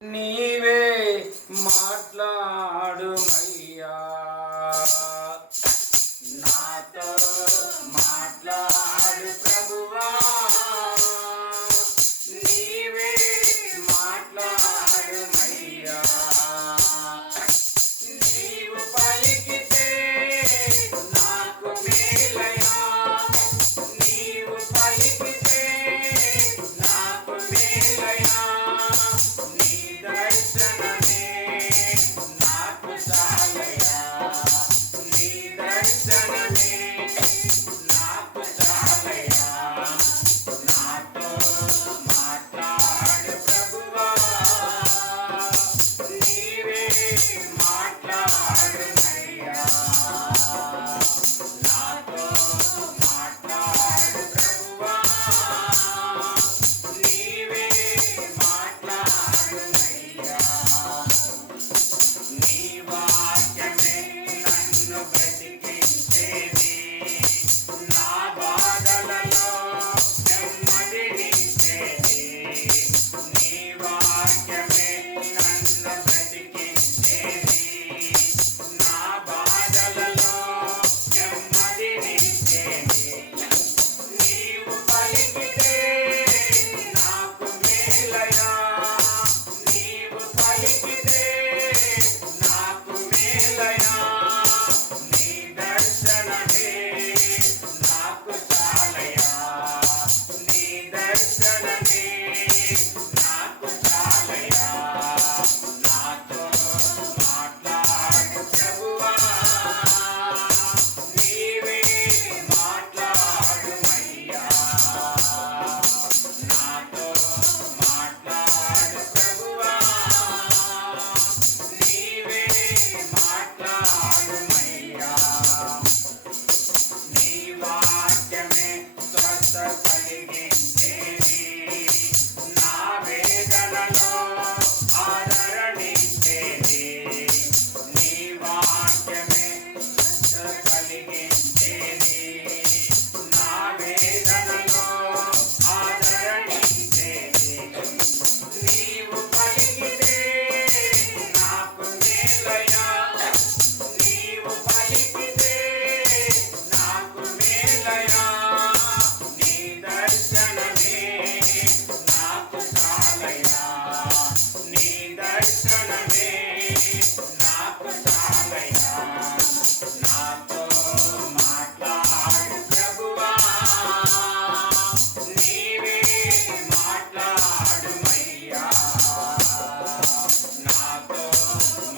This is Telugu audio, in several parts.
నీవే మాట్లాడుమయ్యా, నాతో మాట్లాడు ప్రభువా, నీవే మాట్లాడుమయ్యా. నీవు పలికితే నాకు మేలయా, నీవు పలికితే నాకు మేలయా. నీ దర్శనమే నాకు చాలయా, నీ దర్శనమే నాకు చాలయా. నాతో మాట్లాడు ప్రభువా, నీవే మాట్లాడుమయ్యా, నాతో మాట్లాడు ప్రభువా, నీవే మాట్లాడుమయ్యా. నీ వాక్యమే నన్ను బ్రతికించేది, నా బాధలలో నెమ్మదినిచ్చేది. నీ వాక్యమే నన్ను బ్రతికించేది, నా బాధలలో నెమ్మదినిచ్చేది. నీవు పలికితే నాకు మేలయా, నీవు పలికితే నాకు మేలయా. నీ దర్శనమే నాకు చాలయా, నీ దర్శనమే నాకు చాలయా. నాతో మాట్లాడు ప్రభువా, నీవే మాట్లాడుమయ్యా, నాతో మాట్లాడు ప్రభువా, నీవే మాట్లాడుమయ్యా. నీ వాక్యమే స్వస్థ కలిగించేది, నా వేదనలో ఆదరణిచ్చేది. నీ వాక్యమే స్వస్థ కలిగించేది, నా వేదనలో ఆదరణిచ్చేది. నీవు పలికితే నాకు మేలయా, నీవు పలికితే నాకు మేలయా. నీ దర్శనమే నాకు చాలయా, నీ దర్శనమే నాకు చాలయా. నాతో మాట్లాడు ప్రభువా, నీవే మాట్లాడుమయ్యా, నాతో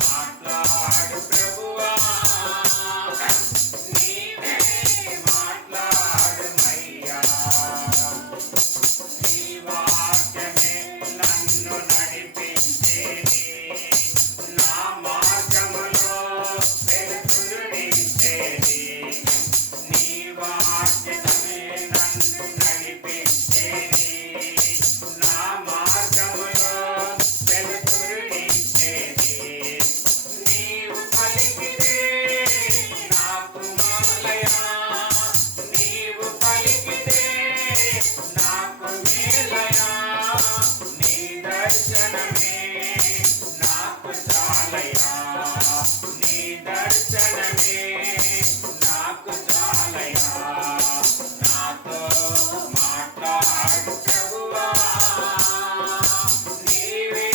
మాట్లాడు ప్రభువా, నీవే మాట్లాడుమయ్యా. నీ వాక్యమే నన్ను నడిపించేది, నా మార్గములో వెలుతురునిచ్చేది. నీ వాక్యమే నన్ను నడిపించేది, నా మార్గములో వెలుతురునిచ్చేది. నీవు పలికితే నాకు మాలయా, నీవు పలికితే నాకు మేలయా. నీ దర్శనమే నాకు చాలయా, నీ దర్శనమే నాకు చాలయా. నాతో మాట్లాడు ప్రభువా, నీవే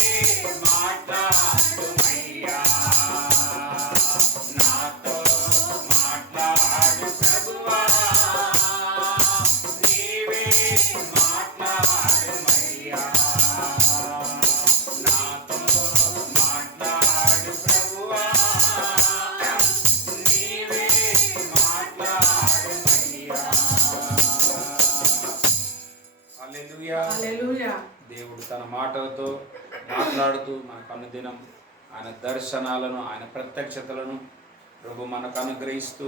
మాట్లాడుమయ్యా, నాతో మాట్లాడు ప్రభువా, నీవే మాట్లాడుమయ్యా, నాతో మాట్లాడు ప్రభువా, నీవే మాట్లాడుమయ్యా. హల్లెలూయా. హల్లెలూయా. దేవుడు తన మాటలతో మాట్లాడుతూ మనకు అనుదినం ఆయన దర్శనాలను, ఆయన ప్రత్యక్షతలను ప్రభు మనకు అనుగ్రహిస్తూ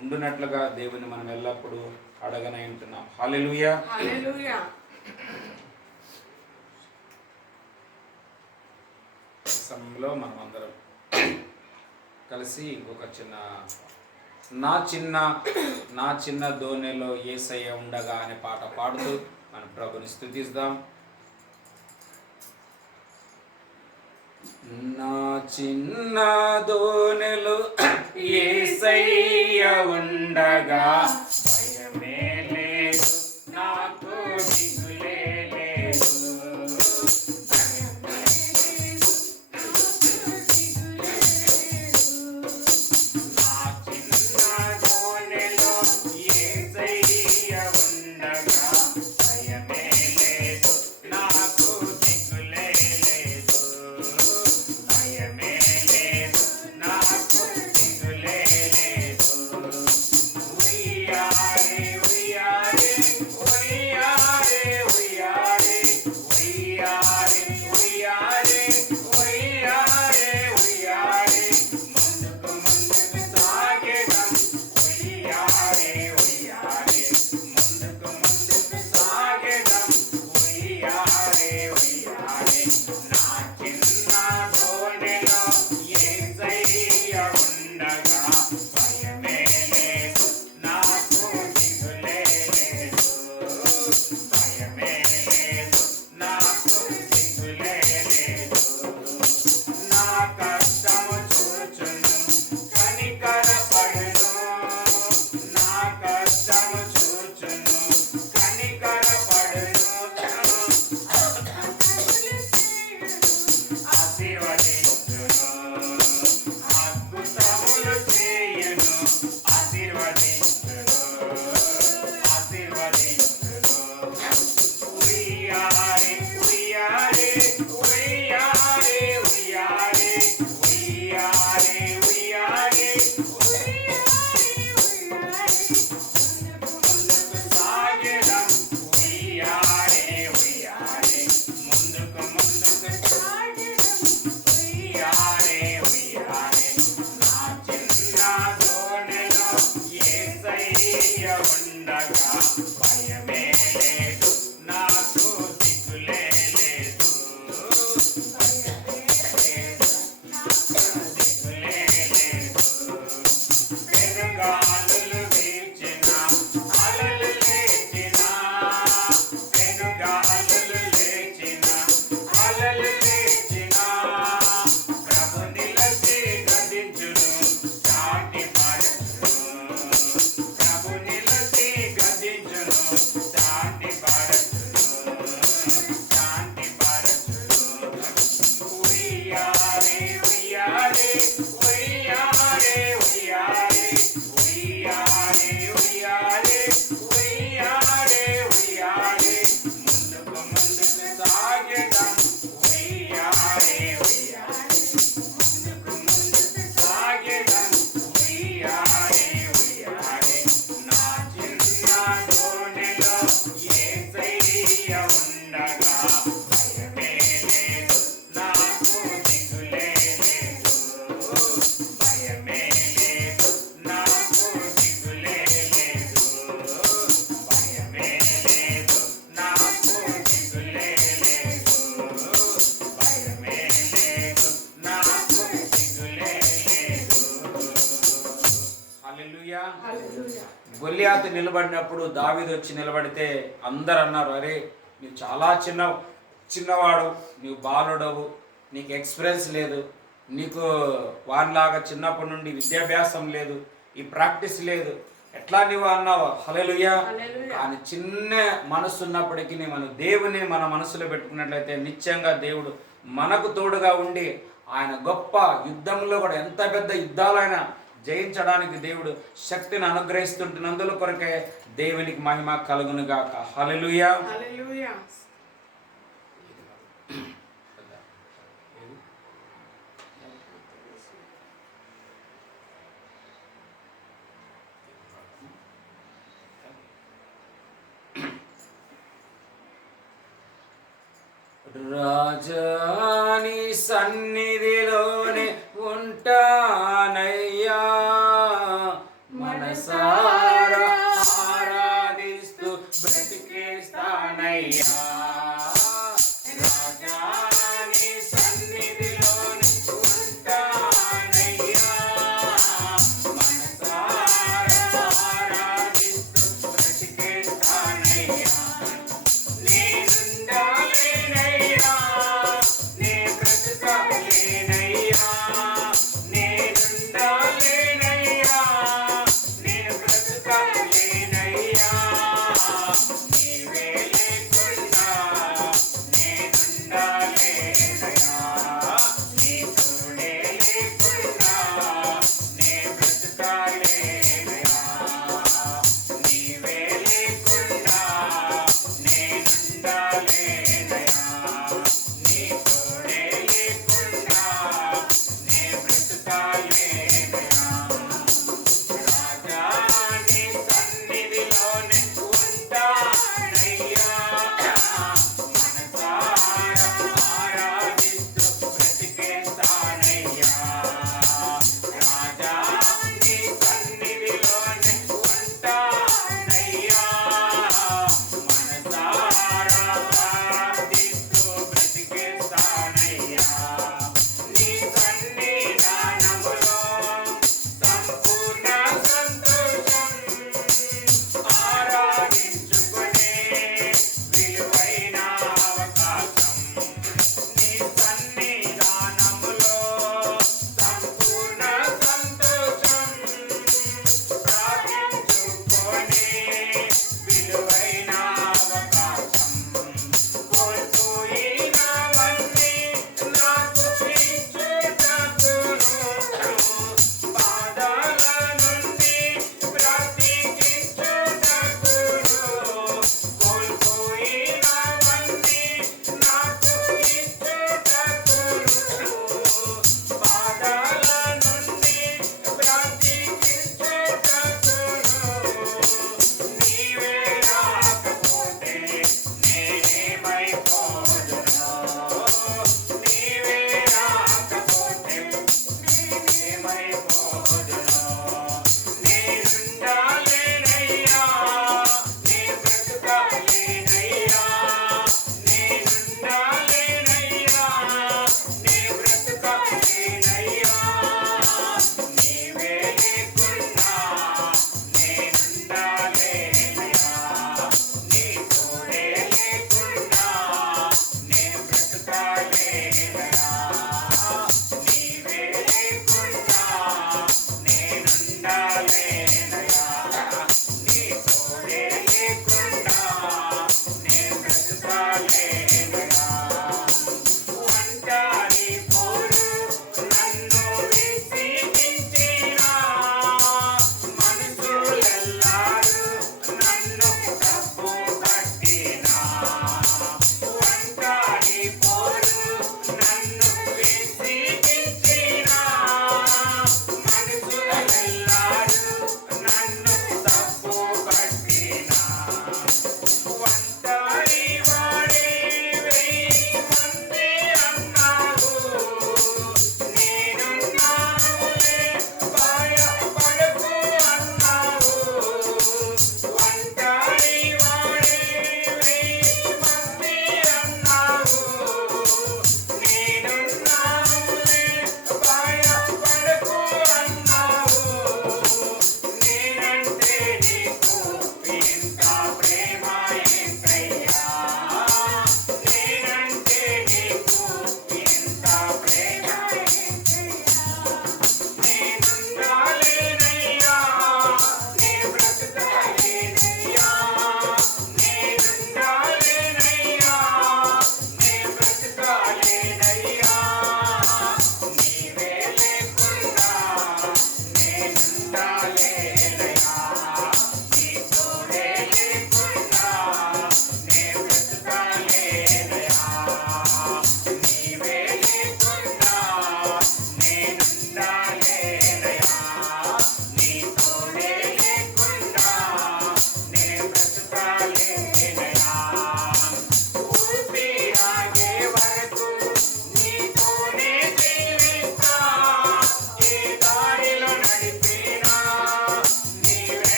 ఉండునట్లుగా దేవుని మనం ఎల్లప్పుడూ అడగనే ఉంటున్నాం. హల్లెలూయా. హల్లెలూయా. ఈ సమయంలో మనం అందరం కలిసి ఇంకొక నా చిన్న దోణిలో యేసయ్య ఉండగా అనే పాట పాడుతూ మన ప్రభుని స్తుతిద్దాం. నా చిన్న దోనెలు యేసయ్య ఉండగా భయమే లేదు, నాకు దిగులే లేదు. నా చిన్న దోనెలు యేసయ్య ఉండగా భయమే లేదు, నాకు దిగులే లేదు. భయమే లేదు, నాకు దిగులే లేదు. ఉయ్యారే ఉయ్యారే ఉయ్యారే ఉయ్యారే ఉయ్యారే ఉయ్యారే ఉయ్యారే ఉయ్యారే ముందుకు ముందుకు సాగేదం. ఉయ్యారే ఉయ్యారే ముందుకు ముందుకు సాగేదం. ఉయ్యారే ఉయ్యారే నా చిన్న దోణిలో యేసయ్య ఉండగా భయమే లేదు, నాకు దిగులే లేదు. భయమే లేదు, నాకు దిగులే లేదు. నా కష్టము చూచును కనికరపడును, నా కష్టము చూచును కనికరపడును. ఆశీర్వదించును, అద్భుతములు చేయును. ఆశీర్వదించును, ఆశీర్వదించును. ఉయ్యారే ఉయ్యారే ఉయ్యారే ఉయ్యారే ఉయ్యారే ఉయ్యారే ముందుకు సాగెదం. ఉయ్యారే ఉయ్యారే ముందుకు ముందుకు ఉయ్యారే ఉయ్యారే నా చిన్న దోణిలో యేసయ్య ఉండగా భయమే లేదు, నాకు దిగులే లేదు. భయమే లేదు, దిగులే లేదు. పెనుగాలులు వీచిన అలలు లేచిన, పెనుగాలులు లేచిన అలలు లేచిన, ప్రభు నిలచి గదించును చాటి పరచును. ప్రభు నిలచి గదించును చాటి పరచును, చాటి పరచును. ఉయ్యారే ఉయ్యారే ఉయ్యారే ఉయ్యారే ఉయ్యారే ఉయ్యారే ఉయ్యారే ఉయ్యారే ముందుకు ముందుకు సాగెదం. ఉయ్యారే ఉయ్యారే ముందుకు ముందుకు సాగెదం. ఉయ్యారే ఉయ్యారే నా చిన్న దోణిలో యేసయ్య ఉండగా భయమే లేదు, నాకు దిగులే లేదు. భయమే లేదు, నాకు దిగులే లేదు. భయమే లేదు, నాకు దిగులే లేదు. భయమే లేదు, నాకు దిగులే లేదు. హల్లెలూయా. గొల్లియాతు నిలబడినప్పుడు దావీదు వచ్చి నిలబడితే అందరు అన్నారు, అరే నువ్వు చాలా చిన్నవాడు, నువ్వు బాలుడవు, నీకు ఎక్స్పీరియన్స్ లేదు, నీకు వానిలాగా చిన్నప్పటి నుండి విద్యాభ్యాసం లేదు, ఈ ప్రాక్టీస్ లేదు, ఎట్లా నువ్వు అన్నావు. హల్లెలూయా. కానీ చిన్న మనసు ఉన్నప్పటికీ మనం దేవుని మన మనసులో పెట్టుకున్నట్లయితే నిశ్చయంగా దేవుడు మనకు తోడుగా ఉండి ఆయన గొప్ప యుద్ధంలో కూడా ఎంత పెద్ద యుద్ధాలైనా జయించడానికి దేవుడు శక్తిని అనుగ్రహిస్తుంటున్నందుల కొరకే దేవునికి మహిమ కలుగును గాక. హల్లెలూయా. హల్లెలూయా. రాజాని సన్నిధిలోనే ఉంటానయ్యా, మనసారా ఆరాధిస్తూ బ్రతికేస్తానయ్యా. రాజాని సన్నిధిలోనే ఉంటానయ్యా, మనసారా ఆరాధిస్తూ బ్రతికేస్తానయ్యా. నేనుండాలేనయ్యా, నే బ్రతుకాలేనయ్యా,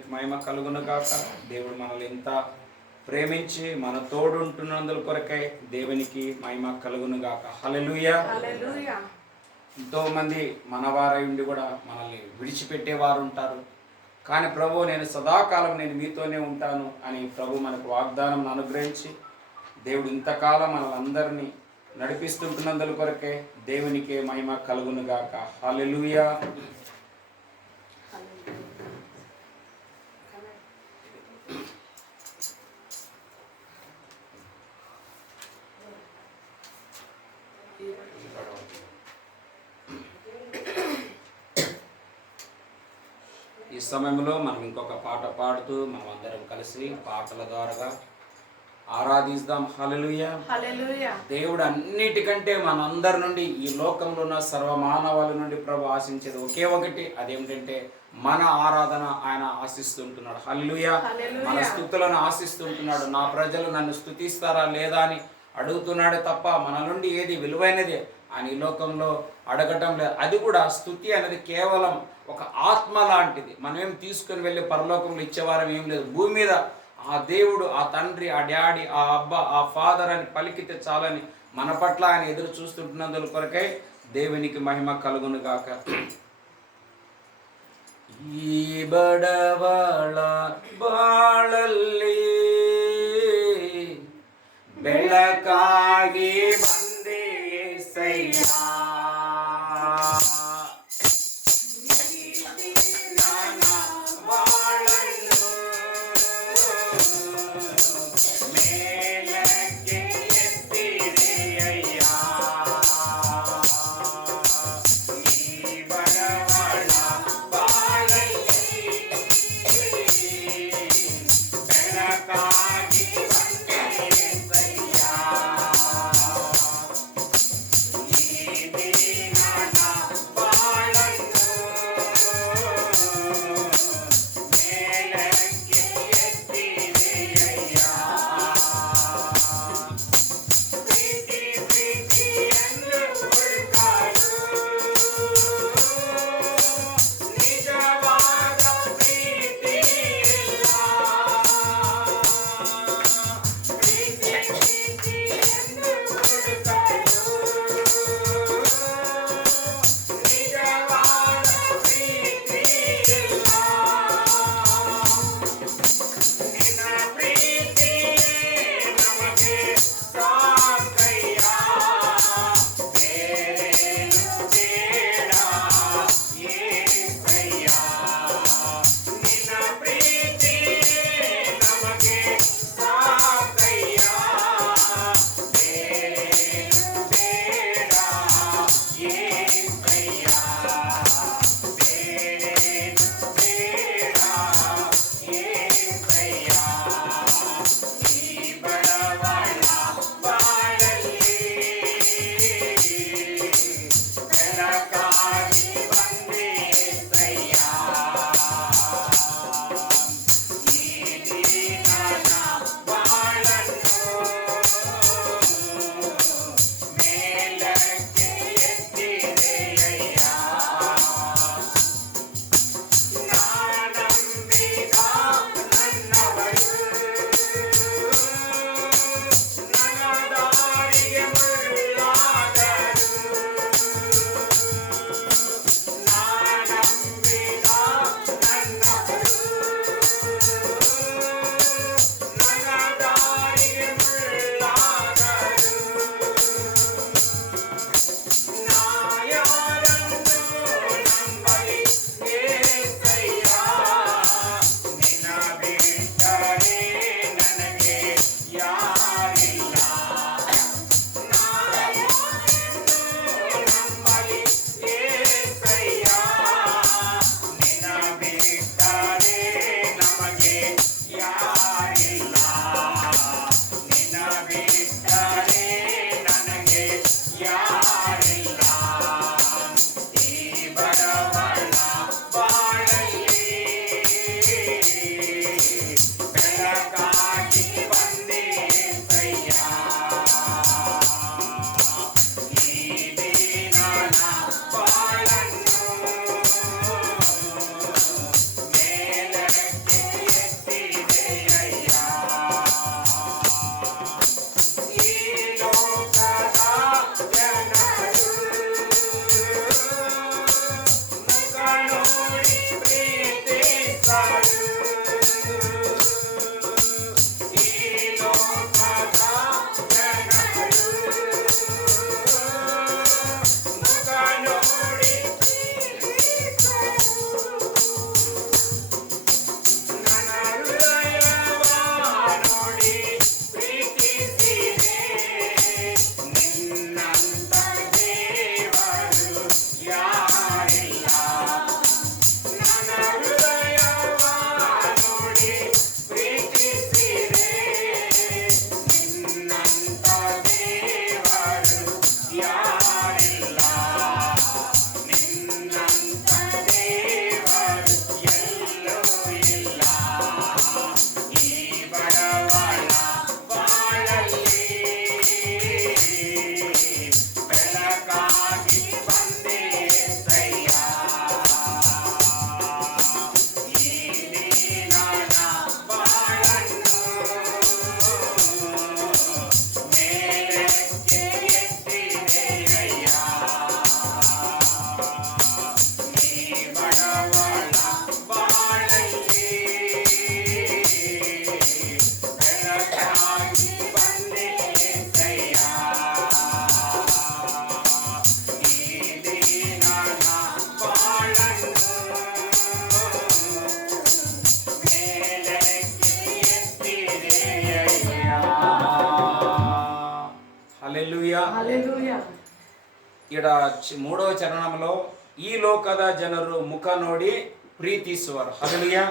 దేవునికి మహిమ కలుగును గాక. దేవుడు మనల్ని ఎంత ప్రేమించి మన తోడుంటున్నందుల కొరకై దేవునికి మహిమ కలుగును గాక. హల్లెలూయా. ఎంతోమంది మన వారై ఉండి కూడా మనల్ని విడిచిపెట్టేవారు ఉంటారు. కానీ ప్రభు, నేను సదాకాలం నేను మీతోనే ఉంటాను అని ప్రభు మనకు వాగ్దానం అనుగ్రహించి దేవుడు ఇంతకాలం మనల్ని నడిపిస్తుంటున్నందుల కొరకే దేవునికి మహిమ కలుగును గాక. హల్లెలూయా. ఈ సమయంలో మనం ఇంకొక పాట పాడుతూ మనం అందరం కలిసి పాటల ద్వారా ఆరాధిస్తాం. హల్లెలూయా. హల్లెలూయా. దేవుడు అన్నిటికంటే మనందరి నుండి, ఈ లోకంలో ఉన్న సర్వమానవాళి నుండి ప్రభు ఆశించేది ఒకే ఒకటి, అదేమిటంటే మన ఆరాధన ఆయన ఆశిస్తుంటున్నాడు. హల్లెలూయా. మన స్తుతులను ఆశిస్తుంటున్నాడు. నా ప్రజలు నన్ను స్తుతిస్తారా లేదా అని అడుగుతున్నాడు తప్ప మన నుండి ఏది విలువైనది ఆయన ఈ లోకంలో అడగటం లేదు. అది కూడా స్తుతి అనేది కేవలం ఒక ఆత్మ లాంటిది. మనమేం తీసుకుని వెళ్ళి పరలోకంలో ఇచ్చేవారం ఏం లేదు. భూమి మీద ఆ దేవుడు, ఆ తండ్రి, ఆ డాడీ, ఆ అబ్బా, ఆ ఫాదర్ అని పలికితే చాలని మన పట్ల ఆయన ఎదురు చూస్తుంటున్నందుల కొరకై దేవునికి మహిమ కలుగును గాక. ಈ ಬಡವಳ ಬಾಳಲ್ಲಿ ಬೆಳಕಾಗಿ ಬಂದೆ యేసయ్య. హల్లెలూయా. ఈడ 3వ చరణంలో ఈ లోಕದ ಜನರು ముఖ ನೋಡಿ ప్రీతిಸುವರು. హల్లెలూయా.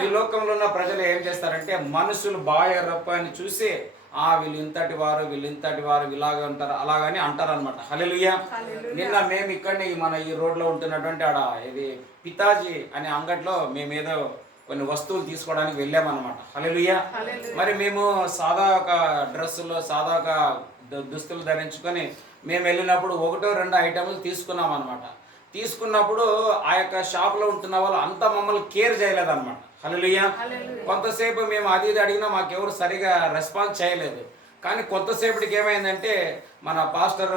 ఈ లోకంలో ఉన్న ప్రజలు ఏం చేస్తారంటే మనుషులు బాయ రప్ప అని చూసి వీళ్ళు ఇంతటి వారు ఇలాగే ఉంటారు అలాగని అంటారు అనమాట. హల్లెలూయా. నిన్న మేము ఇక్కడనే ఈ రోడ్లో ఉంటున్నటువంటి ఇది పితాజీ అనే అంగట్లో మేమేదో కొన్ని వస్తువులు తీసుకోవడానికి వెళ్ళామన్నమాట. హల్లెలూయా. మరి మేము సాదా ఒక డ్రెస్సులో సాదా ఒక దుస్తులు ధరించుకొని మేము వెళ్ళినప్పుడు 1-2 ఐటమ్లు తీసుకున్నాం అనమాట. తీసుకున్నప్పుడు ఆ యొక్క షాప్లో ఉంటున్న వాళ్ళు అంతా మమ్మల్ని కేర్ చేయలేదన్నమాట. హల్లెలూయా. కొంతసేపు మేము అది అడిగినా మాకెవరు సరిగా రెస్పాన్స్ చేయలేదు. కానీ కొంతసేపటికి ఏమైందంటే మన పాస్టర్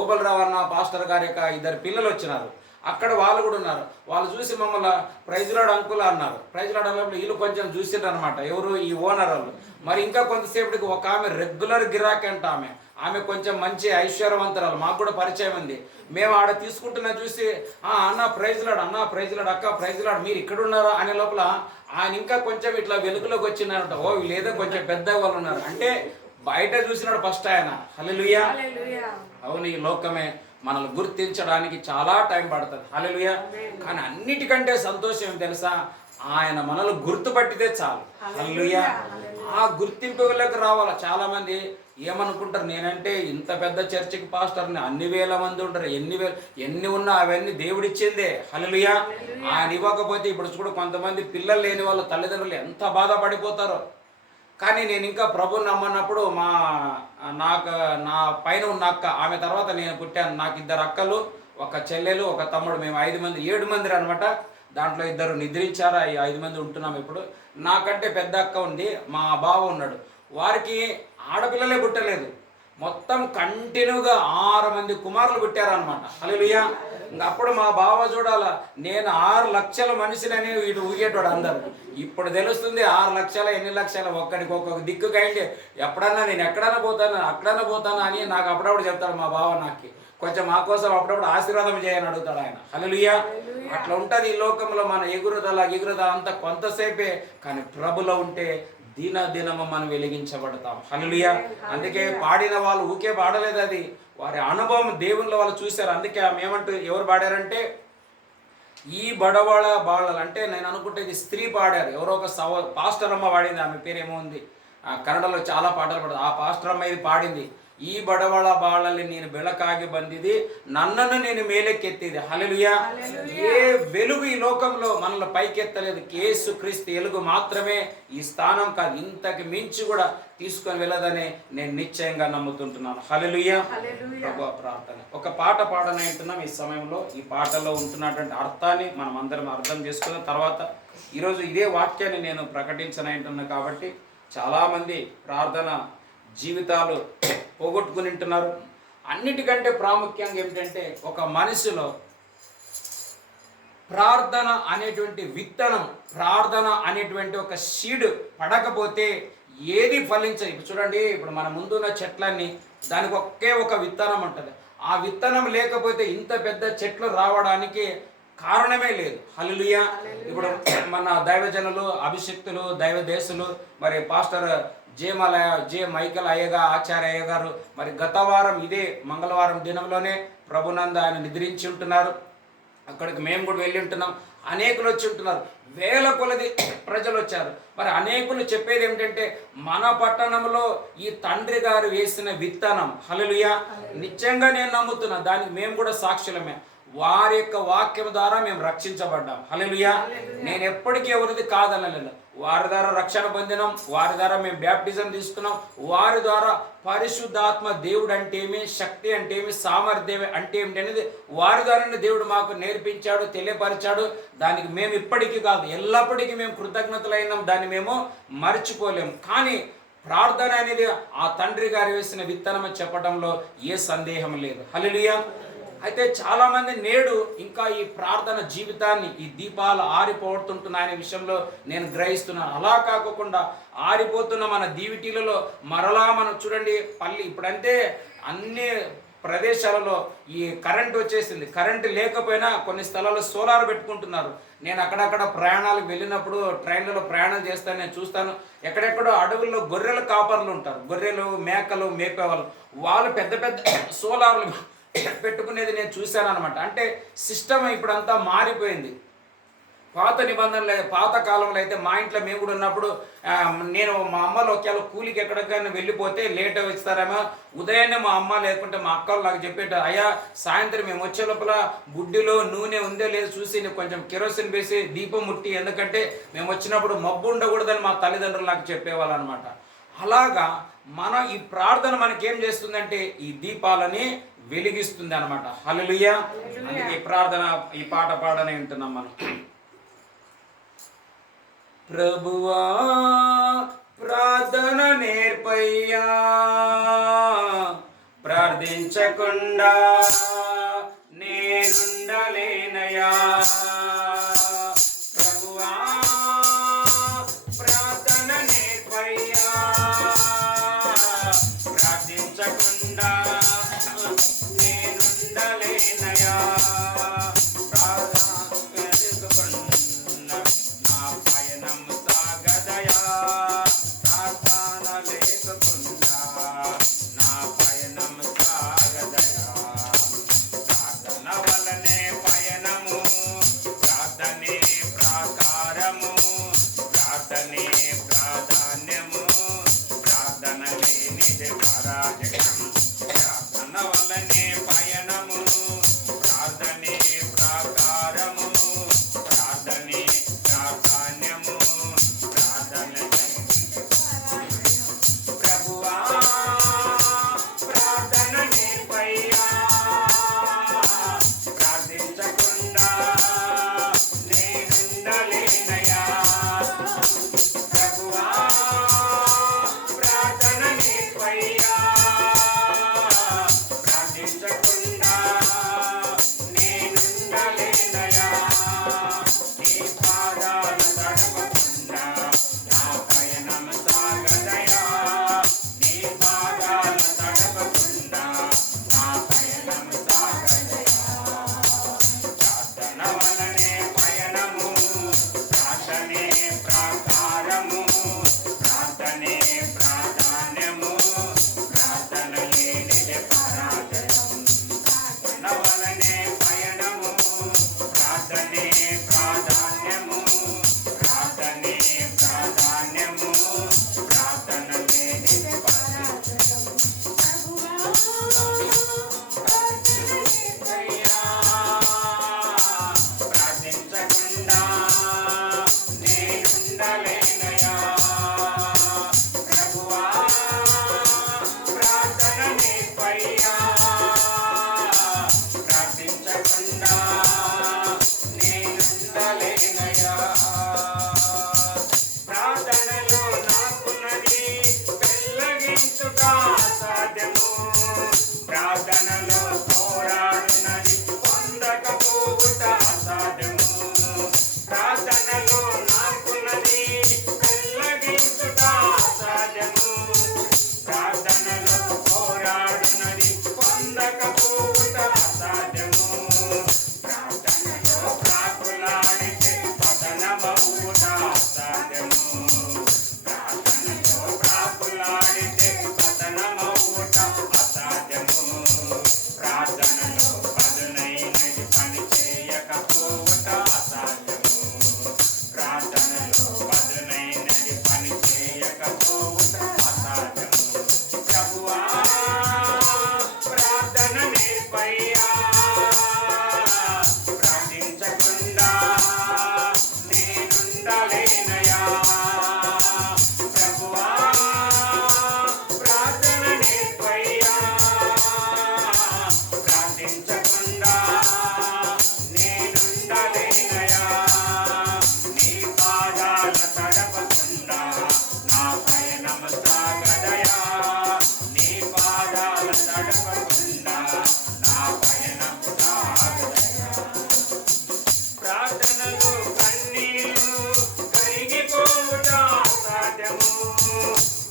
ఓబల్ రావు అన్న పాస్టర్ గారి యొక్క 2 పిల్లలు వచ్చినారు. అక్కడ వాళ్ళు కూడా ఉన్నారు. వాళ్ళు చూసి మమ్మల్ని ప్రైజ్ లార్డ్ అంకుల్ అన్నారు. ప్రైజ్ లార్డ్ అన్నప్పుడు వీళ్ళు కొంచెం చూసిండ్రు అనమాట. ఎవరు? ఈ ఓనర్ వాళ్ళు. మరి ఇంకా కొంతసేపటికి ఒక ఆమె రెగ్యులర్ గిరాకీ అంట. ఆమె కొంచెం మంచి ఐశ్వర్యవంతురాలు, మాకు కూడా పరిచయం ఉంది. మేము ఆడ తీసుకుంటున్నా చూసి అన్న ప్రైజ్ లార్డ్, అక్క ప్రైజ్ లార్డ్, మీరు ఇక్కడ ఉన్నారా అనే లోపల ఆయన ఇంకా కొంచెం ఇట్లా వెలుగులోకి వచ్చినారంట. వీళ్ళేదో కొంచెం పెద్ద వాళ్ళు ఉన్నారు అంటే బయట చూసినాడు ఫస్ట్ ఆయన. హల్లెలూయా. అవును, ఈ లోకమే మనల్ని గుర్తించడానికి చాలా టైం పడుతుంది. హల్లెలూయా. కానీ అన్నిటికంటే సంతోషం ఏం తెలుసా? ఆయన మనల్ని గుర్తుపట్టితే చాలు. హల్లెలూయా. ఆ గుర్తింపులకు రావాలా. చాలా మంది ఏమనుకుంటారు, నేనంటే ఇంత పెద్ద చర్చికి పాస్టర్ని, అన్ని వేల మంది ఉంటారు, ఎన్ని ఉన్నా అవన్నీ దేవుడిచ్చిందే. హల్లెలూయా. ఆయన ఇవ్వకపోతే ఇప్పుడు చూడు కొంతమంది పిల్లలు లేని వాళ్ళ తల్లిదండ్రులు ఎంత బాధపడిపోతారో. కానీ నేను ఇంకా ప్రభుని నమ్మన్నప్పుడు నా పైన ఉన్న అక్క, ఆమె తర్వాత నేను పుట్టాను. నాకు 2 అక్కలు, ఒక చెల్లెలు, ఒక తమ్ముడు, మేము 7 మంది అనమాట. దాంట్లో 2 నిద్రించారు. 5 మంది ఉంటున్నాం ఇప్పుడు. నాకంటే పెద్ద అక్క ఉంది, మా బావ ఉన్నాడు. వారికి ఆడపిల్లలే పుట్టలేదు. మొత్తం కంటిన్యూగా 6 మంది కుమారులు పుట్టారనమాట. హల్లెలూయా. అప్పుడు మా బావ చూడాల, నేను 6 లక్షల మనిషిని వీడు ఊగేటోడు అందరు. ఇప్పుడు తెలుస్తుంది 6 లక్షల ఎన్ని లక్షల ఒక్కడికి ఒక్కొక్క దిక్కుగా అయింది. ఎప్పుడన్నా నేను ఎక్కడన్నా పోతాను అని నాకు అప్పుడప్పుడు చెప్తాడు మా బావ. నాకు కొంచెం మా కోసం అప్పుడప్పుడు ఆశీర్వాదం చేయని అడుగుతాడు ఆయన. హల్లెలూయా. అట్లా ఉంటుంది ఈ లోకంలో. మన ఎగురుదల అంతా కొంతసేపే, కానీ ప్రభులో ఉంటే దినదినము మనం వెలిగించబడతాం. హల్లెలూయా. అందుకే పాడిన వాళ్ళు ఊకే పాడలేదు, అది వారి అనుభవం దేవునిలో వాళ్ళు చూశారు. అందుకే ఎవరు పాడారంటే ఈ బడవాళ్ళ బాళ్ళలు అంటే నేను అనుకుంటే ఇది స్త్రీ పాడారు. ఎవరో ఒక పాస్టర్ అమ్మ పాడింది. ఆమె పేరేమో ఉంది, కన్నడలో చాలా పాటలు పాడారు. ఆ పాస్టర్ అమ్మ ఇది పాడింది. ఈ బడవಳ బాళ్ళಲ್ಲಿ నేను ಬೆಳಕಾಗಿ ಬಂದಿది, నన్నను నేను మేలెక్కెత్తిది. హల్లెలూయా. ఏ వెలుగు ఈ లోకంలో మనల్ని పైకెత్తలేదు. యేసుక్రీస్తు వెలుగు మాత్రమే ఈ స్థానం కాదు, ఇంతకు మించి కూడా తీసుకొని వెళ్ళదని నేను నిశ్చయంగా నమ్ముతుంటున్నాను. హల్లెలూయా. ప్రభువా ప్రార్థన. ఒక పాట పాడనంటున్నాం ఈ సమయంలో. ఈ పాటలో ఉంటున్నటువంటి అర్థాన్ని మనం అందరం అర్థం చేసుకున్న తర్వాత ఈరోజు ఇదే వాక్యాన్ని నేను ప్రకటించనంటున్నా. కాబట్టి చాలామంది ప్రార్థన జీవితాలు పోగొట్టుకుని ఉంటున్నారు. అన్నిటికంటే ప్రాముఖ్యంగా ఏమిటంటే ఒక మనిషిలో ప్రార్థన అనేటువంటి విత్తనం, ప్రార్థన అనేటువంటి ఒక సీడ్ పడకపోతే ఏది ఫలించదు. ఇప్పుడు చూడండి, ఇప్పుడు మన ముందున్న చెట్లన్నీ దానికి ఒకే ఒక విత్తనం ఉంటుంది. ఆ విత్తనం లేకపోతే ఇంత పెద్ద చెట్లు రావడానికి కారణమే లేదు. హల్లెలూయా. ఇప్పుడు మన దైవజనులు, అభిషక్తులు, దైవదేశులు, మరి పాస్టర్ జే మైకల్ ఆచార్య అయ్య గారు మరి గత వారం ఇదే మంగళవారం దినంలోనే ప్రభునంద ఆయన నిద్రించి ఉంటున్నారు. అక్కడికి మేము కూడా వెళ్ళి ఉంటున్నాం. అనేకులు వచ్చి ఉంటున్నారు. వేల కొలది ప్రజలు వచ్చారు. మరి అనేకులు చెప్పేది ఏమిటంటే మన పట్టణంలో ఈ తండ్రి గారు వేసిన విత్తనం, హల్లెలూయా, నిశ్చయంగా నేను నమ్ముతున్నా, దానికి మేము కూడా సాక్షులమే. వారి యొక్క వాక్యం ద్వారా మేము రక్షించబడ్డాం. హల్లెలూయా. నేను ఎప్పటికీ ఎవరిది కాదనలేదు. వారి ద్వారా రక్షణ పొందినాం, వారి ద్వారా మేము బ్యాప్టిజం తీసుకున్నాం, వారి ద్వారా పరిశుద్ధాత్మ దేవుడు అంటే ఏమి, శక్తి అంటే ఏమి, సామర్థ్యం అంటే ఏమిటి అనేది వారి ద్వారానే దేవుడు మాకు నేర్పించాడు, తెలియపరిచాడు. దానికి మేము ఇప్పటికీ కాదు, ఎల్లప్పటికీ మేము కృతజ్ఞతలైనాం. దాన్ని మేము మర్చిపోలేము. కానీ ప్రార్థన అనేది ఆ తండ్రి గారు వేసిన విత్తనం చెప్పడంలో ఏ సందేహం లేదు. హల్లెలూయా. అయితే చాలామంది నేడు ఇంకా ఈ ప్రార్థన జీవితాన్ని, ఈ దీపాలు ఆరిపోతుంటున్నాయనే విషయంలో నేను గ్రహిస్తున్నాను. అలా కాకుండా ఆరిపోతున్న మన దీవిటీలలో మరలా మనం చూడండి, ఇప్పుడంటే అన్ని ప్రదేశాలలో ఈ కరెంట్ వచ్చేసింది. కరెంటు లేకపోయినా కొన్ని స్థలాల్లో సోలార్ పెట్టుకుంటున్నారు. నేను అక్కడక్కడ ప్రయాణాలకు వెళ్ళినప్పుడు ట్రైన్లలో ప్రయాణం చేస్తాను, నేను చూస్తాను. ఎక్కడెక్కడో అడవుల్లో గొర్రెల కాపర్లు ఉంటారు, గొర్రెలు మేకలు మేపేవాళ్ళు. వాళ్ళు పెద్ద పెద్ద సోలార్లు పెట్టుకునేది నేను చూశాను అనమాట. అంటే సిస్టమ్ ఇప్పుడంతా మారిపోయింది. పాత నిబంధనలు, పాత కాలంలో అయితే మా ఇంట్లో మేము కూడా ఉన్నప్పుడు నేను మా అమ్మలు ఒకవేళ కూలికి ఎక్కడికైనా వెళ్ళిపోతే లేట్ ఇస్తారేమో, ఉదయాన్నే మా అమ్మ లేకుంటే మా అక్కలు నాకు చెప్పేట, అయ్యా సాయంత్రం మేము వచ్చే లోపల బుడ్డిలో నూనె ఉందో లేదో చూసి కొంచెం కెరోసిన్ వేసి దీపం ముట్టి, ఎందుకంటే మేము వచ్చినప్పుడు మబ్బు ఉండకూడదని మా తల్లిదండ్రులు నాకు చెప్పేవాళ్ళు అనమాట. అలాగా ఈ ప్రార్థన మనకేం చేస్తుందంటే ఈ దీపాలని వెలిగిస్తుంది అనమాట. హల్లెలూయా. అందుకే ఈ ప్రార్థన, ఈ పాట పాడనే ఉంటున్నాం మనం. ప్రభువా ప్రార్థన నేర్పయ్యా, ప్రార్థించకుండా నేనుండలేనయా. ప్రభువా ప్రార్థన నేర్పయ్యా, ప్రార్థించకుండా నేనుండలేనయా.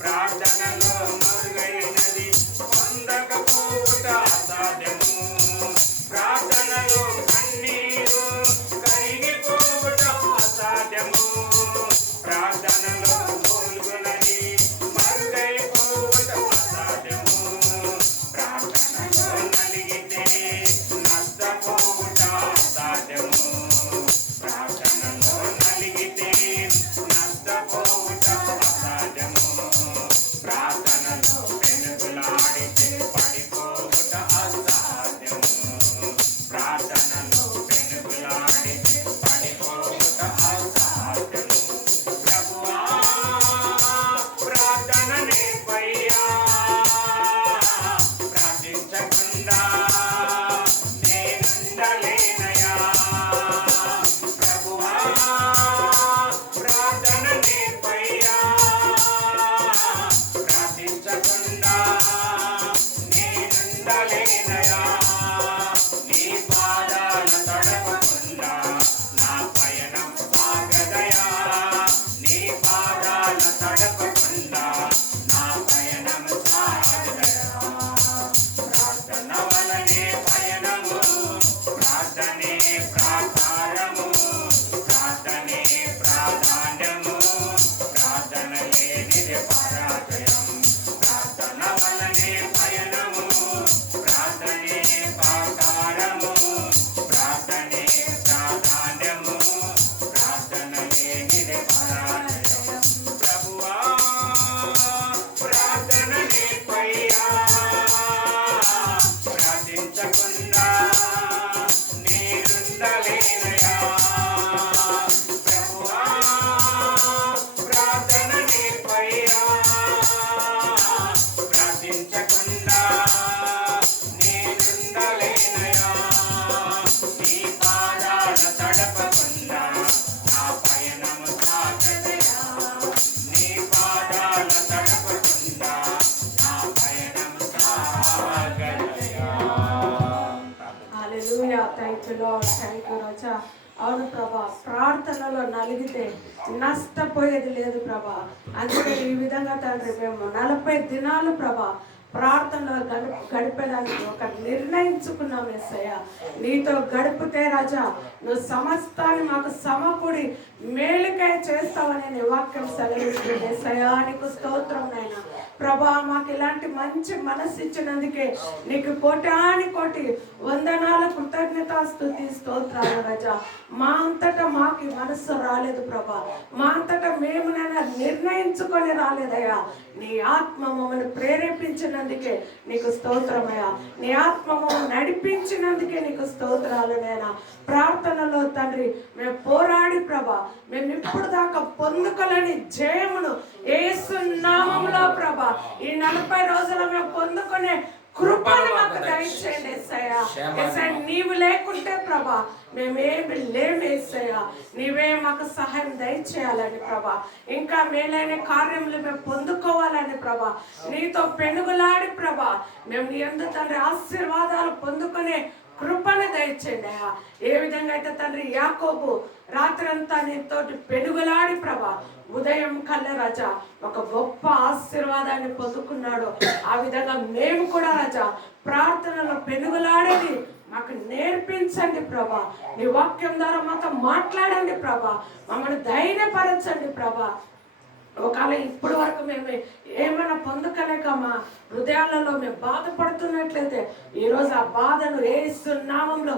ప్రార్థనలో మరుగైనది పొందకపోవుట అవును ప్రభా, ప్రార్థనలో నలిగితే నష్టపోయేది లేదు ప్రభా. అందుకే ఈ విధంగా తండ్రి మేము 40 దినాలు ప్రభా ప్రార్థనలో గడిపేదానికి ఒక నిర్ణయించుకున్నాం యేసయ్య. నీతో గడిపితే రాజా నువ్వు సమస్తాన్ని మాకు సమకూడి మేలుకై చేస్తావని నీ వాక్యం సెలవిస్తుంది యేసయ్య. నీకు స్తోత్రం నాయనా ప్రభా. మాకు ఇలాంటి మంచి మనసు ఇచ్చినందుకే నీకు కోటాని కోటి వందనాలు, కృతజ్ఞతాస్తుతి, స్తోత్రాలు రాజా. మా అంతటా మాకు మనసు రాలేదు ప్రభా, మా అంతటా మేము నిర్ణయించుకొని రాలేదయ్యా. నీ ఆత్మ మమ్మల్ని ప్రేరేపించినందుకే నీకు స్తోత్రమయ్యా. నీ ఆత్మ మమ్మల్ని నడిపించినందుకే నీకు స్తోత్రాలు నైనా. ప్రార్థనలో తండ్రి మేము పోరాడి ప్రభా మేము ఇప్పుడు దాకా పొందుకోలేని జయమును యేసు నామములో ప్రభా ఈ 40 రోజులు మేము పొందుకునే కృపను మాకు దయచేయండి యేసయ్యా. యేసయ్యా నీవు లేకుంటే ప్రభా మేమేమి లేము యేసయ్యా. నీవే మాకు సహాయం దయచేయాలని ప్రభా, ఇంకా మేలైన కార్యములు మేము పొందుకోవాలని ప్రభా, నీతో పెనుగులాడి ప్రభా మేము నీ యందు తండ్రి ఆశీర్వాదాలు పొందుకునే కృపను దయచేయండి అయ్యా. ఏ విధంగా అయితే తండ్రి యాకోబు రాత్రంతా నీతోటి పెనుగులాడి ప్రభా ఉదయం కళ్ళ రాజా ఒక గొప్ప ఆశీర్వాదాన్ని పొందుకున్నాడు, ఆ విధంగా మేము కూడా రాజా ప్రార్థనలో పెనుగులాడేది మాకు నేర్పించండి ప్రభా. నీ వాక్యం ద్వారా మాతో మాట్లాడండి ప్రభా, మమ్మల్ని ధైర్యపరచండి ప్రభా. ఒకవేళ ఇప్పటి వరకు మేము ఏమైనా పొందుకలేక మా హృదయాలలో మేము బాధపడుతున్నట్లయితే ఈరోజు ఆ బాధను యేసు నామములో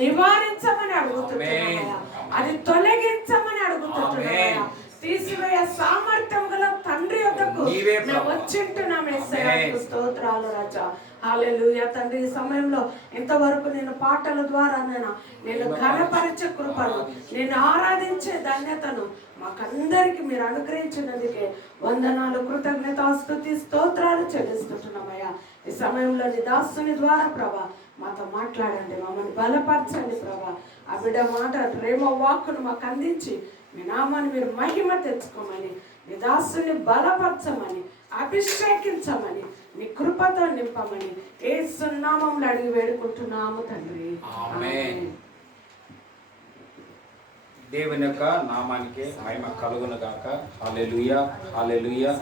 నివారించమని అడుగుతున్నామయ్యా, అది తొలగించమని అడుగుతున్నామయ్యా. తీసివేయ సామర్థ్యం గల తండ్రి యొద్దకు మేము వచ్చింటున్నాం యేసయ్యా. స్తోత్రాలు రాజా. హల్లెలూయా తండ్రి. ఈ సమయంలో ఇంతవరకు నేను పాటల ద్వారా నేను ఘనపరిచే కృపను, నేను ఆరాధించే ధన్యతను మాకందరికి మీరు అనుగ్రహించినందుకే వందనాలు, కృతజ్ఞతాస్తుతి, స్తోత్రాలు చెల్లిస్తున్నామయ్యా. ఈ సమయంలో నీ దాసుని ద్వారా ప్రభా మాతో మాట్లాడండి, మమ్మల్ని బలపరచండి ప్రభా. ఆ బిడ్డ మాట ప్రేమ వాక్కును మాకు అందించి మీ నామాన్ని మీరు మహిమ తెచ్చుకోమని, నీ దాసుని బలపరచమని, అభిషేకించమని, నీ కృపతో నింపమని యేసు నామములో అడిగి వేడుకుంటున్నాము తండ్రి. ఆమేన్. దేవుని యొక్క నామానికి మహిమ కలుగును గాక. హల్లెలూయా, హల్లెలూయా.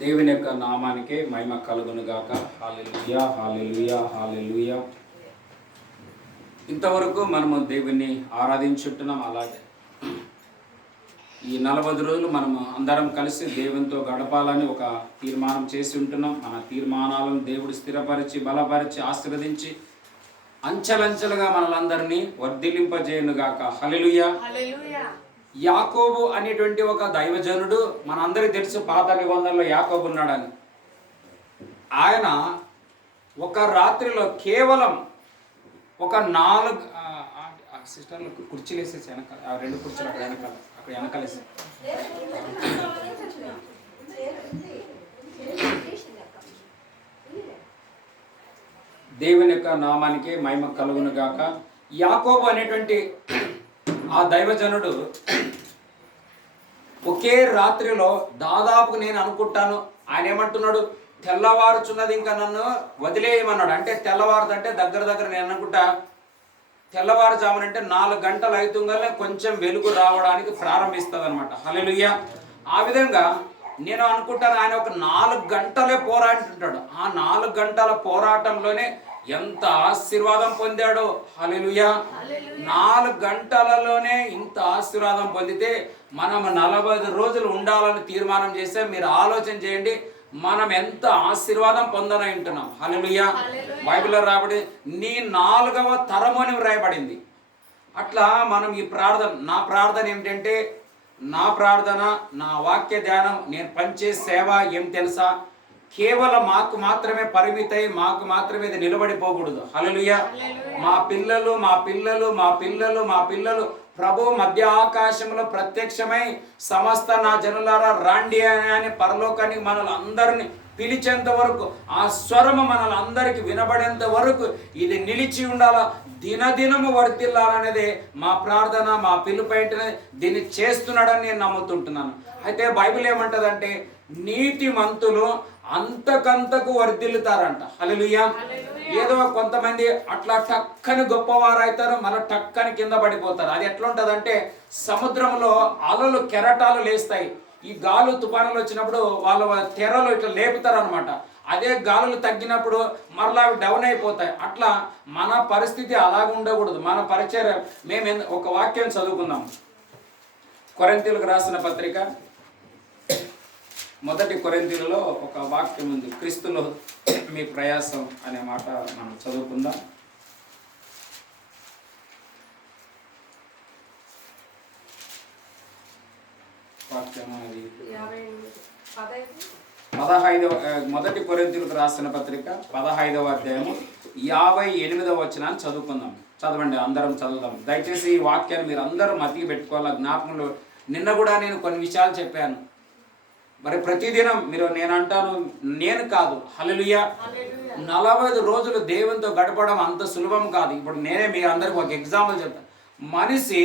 దేవుని యొక్క నామానికే మహిమ కలుగును గాక. హల్లెలూయా, హల్లెలూయా, హల్లెలూయా. ఇంతవరకు మనము దేవుణ్ణి ఆరాధించుంటున్నాం. అలాగే ఈ 40 రోజులు మనము అందరం కలిసి దేవునితో గడపాలని ఒక తీర్మానం చేసి ఉంటున్నాం. మన తీర్మానాలను దేవుడు స్థిరపరిచి, బలపరిచి, ఆశీర్వదించి అంచెలంచెలుగా మనలందరినీ వర్ధిల్లింపజేయునుగాక. హల్లెలూయా. యాకోబు అనేటువంటి ఒక దైవజనుడు, మనందరికీ తెలుసు పాత నిబంధనలో యాకోబు ఉన్నాడని. ఆయన ఒక రాత్రిలో కేవలం ఒక 4 సిస్టర్లు కుర్చీలు వేసేసి వెనకాల, 2 కుర్చీలు అక్కడ వెనకాలేసి దేవుని యొక్క నామానికి మహిమ కలుగును గాక. యాకోబు అనేటువంటి ఆ దైవజనుడు ఒకే రాత్రిలో దాదాపు నేను అనుకుంటాను, ఆయన ఏమంటున్నాడు, తెల్లవారుచున్నది ఇంకా నన్ను వదిలేయమన్నాడు. అంటే తెల్లవారుదంటే దగ్గర నేను అనుకుంటా తెల్లవారుజామునంటే 4 గంటలు అవుతుంగానే కొంచెం వెలుగు రావడానికి ప్రారంభిస్తుంది అనమాట. హల్లెలూయా. ఆ విధంగా నేను అనుకుంటాను ఆయన ఒక 4 గంటలే పోరాడుతుంటాడు. ఆ 4 గంటల పోరాటంలోనే ఎంత ఆశీర్వాదం పొందాడో. హల్లెలూయా. 4 గంటలలోనే ఇంత ఆశీర్వాదం పొందితే మనం 40 రోజులు ఉండాలని తీర్మానం చేస్తే మీరు ఆలోచన చేయండి, మనం ఎంత ఆశీర్వాదం పొందనై ఉంటున్నాం. హల్లెలూయా. బైబిల్లో రాబడి నీ 4వ తరము అని రాయబడింది. అట్లా మనం ఈ నా ప్రార్థన ఏమిటంటే, నా ప్రార్థన, నా వాక్య ధ్యానం, నేను పనిచే సేవ ఏం తెలుసా, కేవలం మాకు మాత్రమే పరిమితై మాకు మాత్రమే ఇది నిలబడిపోకూడదు. హల్లెలూయా. మా పిల్లలు ప్రభు మధ్య ఆకాశంలో ప్రత్యక్షమై సమస్త నా జనులారా రాండి అని పరలోకానికి మనల్ని అందరినీ పిలిచేంత వరకు, ఆ స్వరము మనల్ని అందరికీ వినబడేంత వరకు ఇది నిలిచి ఉండాలా, దినదినము వర్ధిల్లాలనేది మా ప్రార్థన, మా పిలుపైంటనే దీన్ని చేస్తున్నాడని నేను నమ్ముతుంటున్నాను. అయితే బైబిల్ ఏమంటదంటే నీతిమంతులు అంతకంతకు వర్ధిల్లుతారంట. హల్లెలూయా. ఏదో కొంతమంది అట్లా టక్కని గొప్పవారు అవుతారు, మళ్ళీ టక్కని కింద పడిపోతారు. అది ఎట్లా ఉంటుందంటే సముద్రంలో అలలు కెరటాలు లేస్తాయి. ఈ గాలు తుఫానులు వచ్చినప్పుడు వాళ్ళ తెరలు ఇట్లా లేపుతారు అనమాట. అదే గాలులు తగ్గినప్పుడు మరలా అవి డౌన్ అయిపోతాయి. అట్లా మన పరిస్థితి అలాగ ఉండకూడదు. మన పరిచయం మేము ఒక వాక్యం చదువుకుందాం. కొరింథీయులకు రాసిన పత్రిక 1 కొరింథీయులలో ఒక వాక్యం ఉంది, క్రీస్తులో మీ ప్రయాసం అనే మాట మనం చదువుకుందాం. వాక్యం అది 1 కొరింథీయులకు రాసిన పత్రిక 15వ అధ్యాయము 58వ వచనాన్ని చదువుకుందాం. చదవండి, అందరం చదువుదాం. దయచేసి ఈ వాక్యాన్ని మీరు అందరూ మతికి పెట్టుకోవాలా, జ్ఞాపకంలో. నిన్న కూడా నేను కొన్ని విషయాలు చెప్పాను. మరి ప్రతిదినం మీరు, నేను అంటాను, నేను కాదు, హల్లెలూయా, 40 రోజులు దేవునితో గడపడం అంత సులభం కాదు. ఇప్పుడు నేనే మీ అందరికి ఒక ఎగ్జాంపుల్ చెప్తాను. మనిషి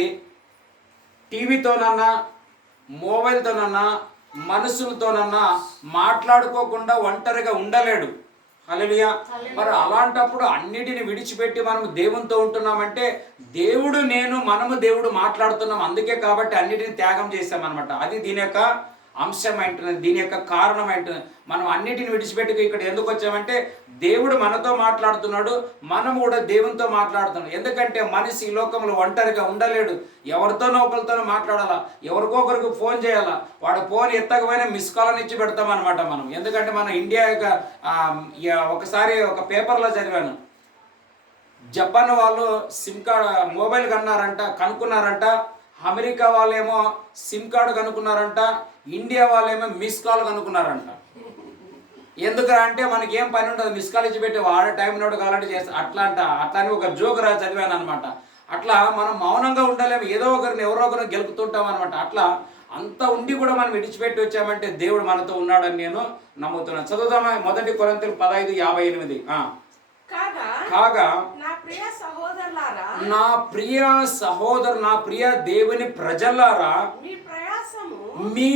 టీవీతోనన్నా, మొబైల్తోనన్నా, మనుషులతోనన్నా మాట్లాడుకోకుండా ఒంటరిగా ఉండలేడు. హల్లెలూయా. మరి అలాంటప్పుడు అన్నిటిని విడిచిపెట్టి మనం దేవునితో ఉంటున్నామంటే దేవుడు నేను మనము దేవుడు మాట్లాడుతున్నాం. అందుకే కాబట్టి అన్నిటిని త్యాగం చేశామన్నమాట. అది దీని యొక్క అంశం అంటున్నది, దీని యొక్క కారణం అంటున్నది. మనం అన్నిటిని విడిచిపెట్టి ఇక్కడ ఎందుకు వచ్చామంటే దేవుడు మనతో మాట్లాడుతున్నాడు, మనం కూడా దేవునితో మాట్లాడుతున్నాం. ఎందుకంటే మనిషి ఈ లోకంలో ఒంటరిగా ఉండలేడు. ఎవరితోనో ఒకరితోనో మాట్లాడాలా, ఎవరికొకరికి ఫోన్ చేయాలా. వాడు ఫోన్ ఎత్తకపోయినా మిస్ కాల్ అని ఇచ్చి పెడతామన్నమాట మనం. ఎందుకంటే మన ఇండియా యొక్క ఒకసారి ఒక పేపర్లో చదివాను, జపాన్ వాళ్ళు సిమ్ కార్డ్ మొబైల్ కనుక్కున్నారంట. అమెరికా వాళ్ళేమో సిమ్ కార్డు కనుక్కున్నారంట, ఇండియా వాళ్ళేమో మిస్ కాల్ కనుక్కున్నారంట. ఎందుకంటే మనకి ఏం పని ఉంటుంది, మిస్ కాల్ ఇచ్చి పెట్టి వాడే టైం నోటు కావాలంటే చేస్తా అట్లా అని ఒక జోక్ చదివాను అనమాట. అట్లా మనం మౌనంగా ఉండలేము, ఏదో ఒకరిని ఎవరో ఒకరిని గెలుపుతుంటాం అనమాట. అట్లా అంత ఉండి కూడా మనం విడిచిపెట్టి వచ్చామంటే దేవుడు మనతో ఉన్నాడని నేను నమ్ముతున్నాను. చదువుదామా 1 కొరింథీయులు 15:58. కాగా నా ప్రియ సహోదరు, నా ప్రియ దేవుని ప్రజలారా, మీ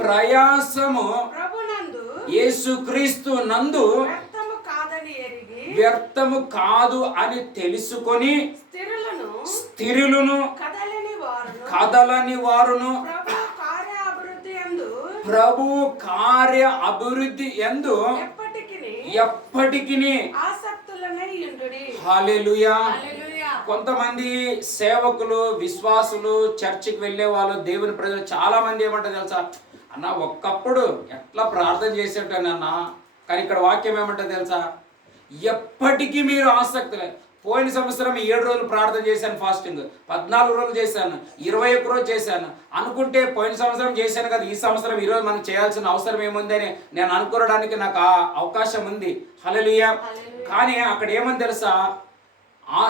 ప్రయాసము యేసుక్రీస్తు నందు వ్యర్థము కాదు అని తెలుసుకొని స్థిరులను కదలని వారును ప్రభు కార్య అభివృద్ధి యందు ఎప్పటికిని ఆసక్తులనై ఉండుడి. హల్లెలూయా. హల్లెలూయా. కొంతమంది సేవకులు, విశ్వాసులు, చర్చికి వెళ్ళే వాళ్ళు, దేవుని ప్రజలు చాలా మంది ఏమంటారు తెలుసా, అన్న ఒక్కప్పుడు ఎట్లా ప్రార్థన చేసేటన్న, కానీ ఇక్కడ వాక్యం ఏమంటారు తెలుసా, ఎప్పటికీ మీరు ఆసక్తి. పోయిన సంవత్సరం 7 రోజులు ప్రార్థన చేశాను, ఫాస్టింగ్ 14 రోజులు చేశాను, 21 రోజు చేశాను అనుకుంటే పోయిన సంవత్సరం చేశాను కదా, ఈ సంవత్సరం ఈరోజు మనం చేయాల్సిన అవసరం ఏముందని నేను అనుకోవడానికి నాకు ఆ అవకాశం ఉంది. హల్లెలూయా. కానీ అక్కడ ఏమని తెలుసా, ఆ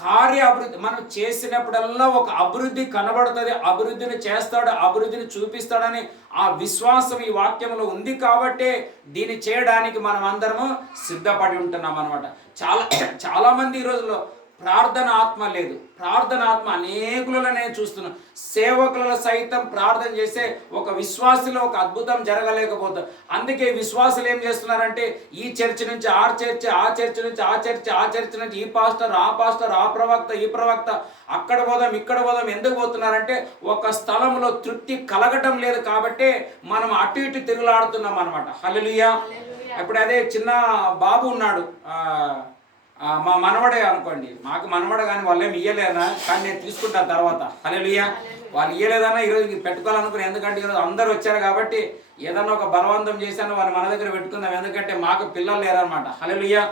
కార్య అభివృద్ధి మనం చేసినప్పుడల్లా ఒక అభివృద్ధి కనబడుతుంది, అభివృద్ధిని చేస్తాడు, అభివృద్ధిని చూపిస్తాడని ఆ విశ్వాసం ఈ వాక్యంలో ఉంది. కాబట్టి దీన్ని చేయడానికి మనం అందరము సిద్ధపడి ఉంటున్నాం అనమాట. చాలా మంది ఈ రోజుల్లో ప్రార్థన ఆత్మ లేదు. ప్రార్థన ఆత్మ అనేకులలో నేను చూస్తున్నాను. సేవకులలో సైతం ప్రార్థన చేసే ఒక విశ్వాసిలో ఒక అద్భుతం జరగలేకపోతుంది. అందుకే విశ్వాసులు ఏం చేస్తున్నారంటే, ఈ చర్చ్ నుంచి ఆ చర్చ్, ఆ చర్చ్ నుంచి ఆ చర్చ్, ఆ చర్చ్ నుంచి ఈ పాస్టర్, ఆ ప్రవక్త, ఈ ప్రవక్త, అక్కడ పోదాం ఇక్కడ పోదాం. ఎందుకు పోతున్నారంటే ఒక స్థలంలో తృప్తి కలగటం లేదు కాబట్టి మనం అటు ఇటు తిరుగులాడుతున్నాం అనమాట. హల్లెలూయా. ఇప్పుడు అదే చిన్న బాబు ఉన్నాడు, మా మనవడే అనుకోండి, మాకు మనవడ కానీ వాళ్ళు ఏమి ఇయ్యలేనా, కానీ నేను తీసుకుంటాను తర్వాత. హల్లెలూయా. వాళ్ళు ఇయ్యలేదన్నా ఈరోజు పెట్టుకోవాలనుకుని, ఎందుకంటే ఈరోజు అందరూ వచ్చారు కాబట్టి ఏదన్నా ఒక బలవంతం చేశాను వాళ్ళు మన దగ్గర పెట్టుకుందాం, ఎందుకంటే మాకు పిల్లలు లేరనమాట. హల్లెలూయా.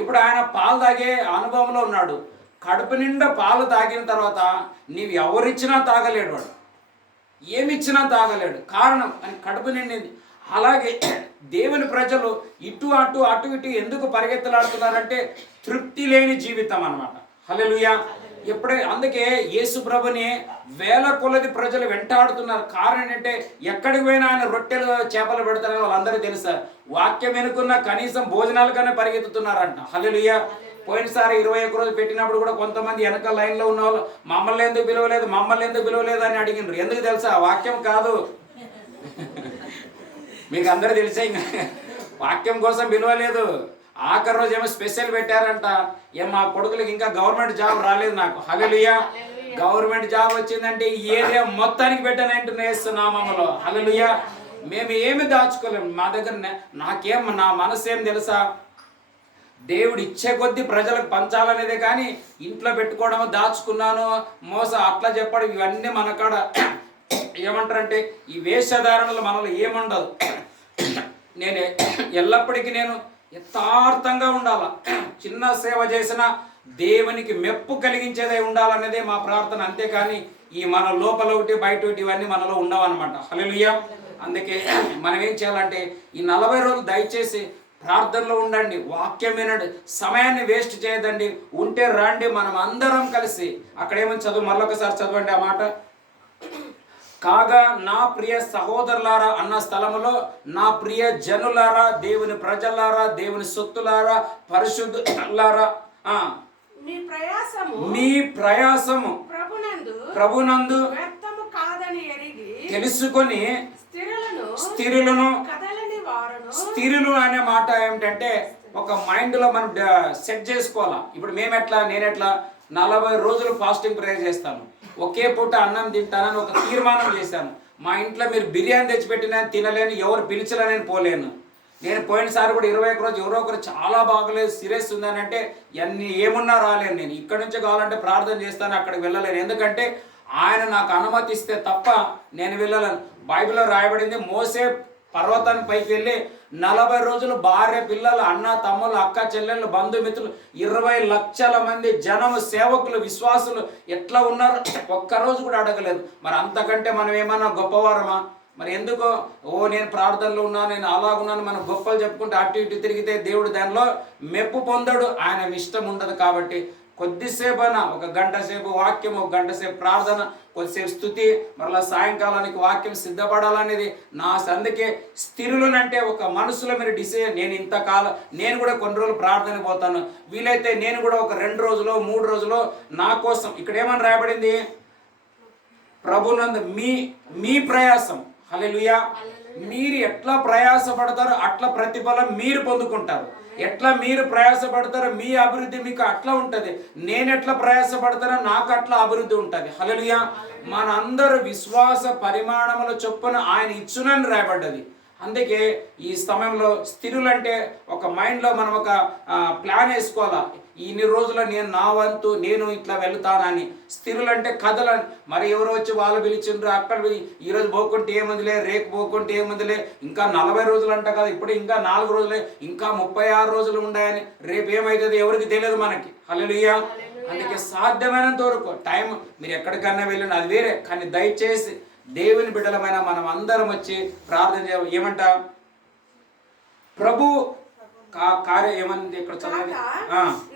ఇప్పుడు ఆయన పాలు తాగే అనుభవంలో ఉన్నాడు. కడుపు నిండా పాలు తాగిన తర్వాత నీవు ఎవరిచ్చినా తాగలేడు, వాడు ఏమిచ్చినా తాగలేడు. కారణం అని కడుపు నిండింది. అలాగే దేవుని ప్రజలు ఇటు ఇటు ఎందుకు పరిగెత్తలాడుతున్నారంటే తృప్తి లేని జీవితం అన్నమాట. హల్లెలూయా. అందుకే యేసు ప్రభుని వేల కొలది ప్రజలు వెంటాడుతున్నారు. కారణం ఏంటంటే ఎక్కడికి పోయినా ఆయన రొట్టెలు చేపలు పెడతారని వాళ్ళందరూ తెలుసా. వాక్యం వెనుకున్న కనీసం భోజనాలకన్నా పరిగెత్తుతున్నారంట. హల్లెలూయా. పోయినసారి 21 రోజు పెట్టినప్పుడు కూడా కొంతమంది వెనక లైన్లో ఉన్న వాళ్ళు మమ్మల్ని ఎందుకు పిలవలేదు అని అడిగినారు. ఎందుకు తెలుసా, వాక్యం కాదు. మీకు అందరూ తెలిసే, వాక్యం కోసం పిలవలేదు. ఆఖరి రోజు ఏమో స్పెషల్ పెట్టారంట. మా కొడుకులకి ఇంకా గవర్నమెంట్ జాబ్ రాలేదు నాకు. హల్లెలూయా. గవర్నమెంట్ జాబ్ వచ్చిందంటే ఏదే మొత్తానికి పెట్టానంటున్నా నామములో. హల్లెలూయా. మేము ఏమి దాచుకోలేము. మా దగ్గర నా మనసు ఏం తెలుసా, దేవుడు ఇచ్చే కొద్దీ ప్రజలకు పంచాలనేదే కానీ ఇంట్లో పెట్టుకోవడం, దాచుకున్నాను, అట్లా చెప్పడం, ఇవన్నీ మన కాడ ఏమంటారంటే ఈ వేషధారణలు మనలో ఏముండదు. నేను ఎల్లప్పటికీ నేను యథార్థంగా ఉండాల. చిన్న సేవ చేసిన దేవునికి మెప్పు కలిగించేదే ఉండాలనేదే మా ప్రార్థన. అంతేకాని ఈ మన లోపల ఒకటి బయట ఒకటి ఇవన్నీ మనలో ఉండవన్నమాట. హల్లెలూయా. అందుకే మనం ఏం చేయాలంటే ఈ 40 రోజులు దయచేసి ప్రార్థనలో ఉండండి, వాక్యం వినండి, సమయాన్ని వేస్ట్ చేయదండి. ఉంటే రండి, మనం అందరం కలిసి అక్కడ ఏమని మరొకసారి చదవండి ఆ మాట. కాగా నా ప్రియ సహోదరులారా అన్న స్థలములో నా ప్రియ జనులారా, దేవుని ప్రజలారా, దేవుని సొత్తులారా, పరిశుద్ధులారా, మీ ప్రయాసము ప్రభునందు తెలుసుకొని స్థిరులు అనే మాట ఏమిటంటే ఒక మైండ్లో మనం సెట్ చేసుకోవాలా. ఇప్పుడు నేనెట్లా 40 రోజులు ఫాస్టింగ్ ప్రేయర్ చేస్తాను, ఒకే పూట అన్నం తింటానని ఒక తీర్మానం చేశాను. మా ఇంట్లో మీరు బిర్యానీ తెచ్చిపెట్టినా తినలేను, ఎవరు పిలిచినా నేను పోలేను. నేను పోయినసారి కూడా 21 రోజు ఎవరో ఒకరు చాలా బాగలేదు, సీరియస్ ఉందని అంటే ఏమున్నా రాలేను. నేను ఇక్కడ నుంచి కావాలంటే ప్రార్థన చేస్తాను, అక్కడికి వెళ్ళలేను. ఎందుకంటే ఆయన నాకు అనుమతిస్తే తప్ప నేను వెళ్ళలేను. బైబిల్లో రాయబడింది, మోసే పర్వతానికి పైకి వెళ్ళి 40 రోజులు భార్య, పిల్లలు, అన్న, తమ్ముళ్ళు, అక్క, చెల్లెళ్ళు, బంధుమిత్రులు 20 లక్షల మంది జనము, సేవకులు, విశ్వాసులు ఎట్లా ఉన్నారు ఒక్కరోజు కూడా అడగలేదు. మరి అంతకంటే మనం ఏమన్నా గొప్పవారమా? మరి ఎందుకో నేను ప్రార్థనలో ఉన్నాను, నేను అలాగున్నాను, మనం గొప్పలు చెప్పుకుంటే అటు ఇటు తిరిగితే దేవుడు దానిలో మెప్పు పొందడు, ఆయన ఇష్టం ఉండదు. కాబట్టి కొద్దిసేపు అయినా, 1 గంట సేపు వాక్యం, 1 గంట సేపు ప్రార్థన, కొద్దిసేపు స్తుతి, మరలా సాయంకాలానికి వాక్యం సిద్ధపడాలనేది నా అందుకే స్థిరులనంటే ఒక మనసులో మీరు డిసైడ్, నేను ఇంతకాలం నేను కూడా కొన్ని రోజులు ప్రార్థన పోతాను, వీలైతే నేను కూడా ఒక 2 రోజులు 3 రోజులు నా కోసం. ఇక్కడ ఏమని రాయబడింది, ప్రభునందు మీ ప్రయాసం. హల్లెలూయా. మీరు ఎట్లా ప్రయాసపడతారో అట్లా ప్రతిఫలం మీరు పొందుకుంటారు. ఎట్లా మీరు ప్రయాసపడతారో మీ అభివృద్ధి మీకు అట్లా ఉంటుంది. నేను ఎట్లా ప్రయాసపడతానో నాకు అట్లా అభివృద్ధి ఉంటుంది. హల్లెలూయా. మనందరూ విశ్వాస పరిమాణముల చొప్పున ఆయన ఇచ్చునని రాయబడ్డది. అందుకే ఈ సమయంలో స్థిరులంటే ఒక మైండ్లో మనం ఒక ప్లాన్ వేసుకోవాలా. ఇన్ని రోజులు నేను నా వంతు నేను ఇట్లా వెళ్తానని. స్థిరులంటే కథలని. మరి ఎవరో వచ్చి వాళ్ళు పిలిచిండ్రు అక్కడ ఈరోజు పోకుంటే ఏముందిలే, రేపు పోకుంటే ఏముందిలే, ఇంకా 40 రోజులు అంట కదా, ఇప్పుడు ఇంకా 4 రోజులే, ఇంకా 36 రోజులు ఉన్నాయని. రేపు ఏమవుతుంది ఎవరికి తెలియదు మనకి. హల్లెలూయా. అందుకే సాధ్యమైనంత వరకు టైం మీరు ఎక్కడికన్నా వెళ్ళండి, అది వేరే. కానీ దయచేసి దేవుని బిడ్డలమైన మనం అందరం వచ్చి ప్రార్థన చేయాలి. ఏమంట ప్రభు కార్యం ఏమని ఇక్కడ చదవండి.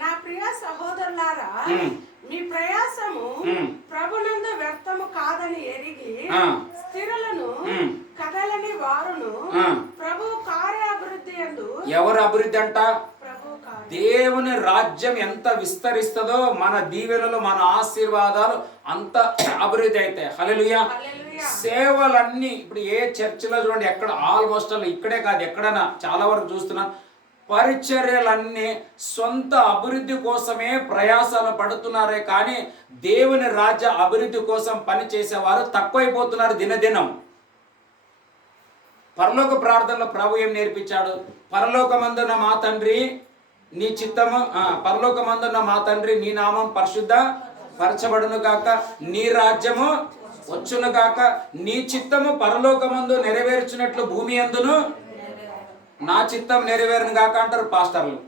నా ప్రియ సహోదరులారా, మీ ప్రయాసము ప్రభునందు వ్యర్థము కాదని ఎరిగి స్థిరులను కదలని వారును ప్రభు కార్యాభివృద్ధి యందు. ఎవరు అభివృద్ధి అంట? దేవుని రాజ్యం ఎంత విస్తరిస్తుందో మన దీవెనలు మన ఆశీర్వాదాలు అంత అభివృద్ధి అవుతాయి. హల్లెలూయా. సేవలన్నీ ఇప్పుడు ఏ చర్చిలో చూడండి, ఎక్కడ ఆల్మోస్ట్ ఇక్కడే కాదు ఎక్కడైనా చాలా వరకు చూస్తున్నాం, పరిచర్యలన్నీ సొంత అభివృద్ధి కోసమే ప్రయాసాలు పడుతున్నారే కానీ దేవుని రాజ్య అభివృద్ధి కోసం పని చేసేవారు తక్కువైపోతున్నారు దినదినం. పరలోక ప్రార్థనలో ప్రభు ఏం నేర్పించాడు? పరలోకమందున్న మా తండ్రి నీ చిత్తము, పరలోకమందున్న మా తండ్రి నీ నామం పరిశుద్ధ పరచబడును గాక, నీ రాజ్యము వచ్చును గాక, నీ చిత్తము పరలోకమందు నెరవేర్చినట్లు భూమి యందును నా చిత్తం నెరవేరును గాక అంటారు పాస్టర్లు,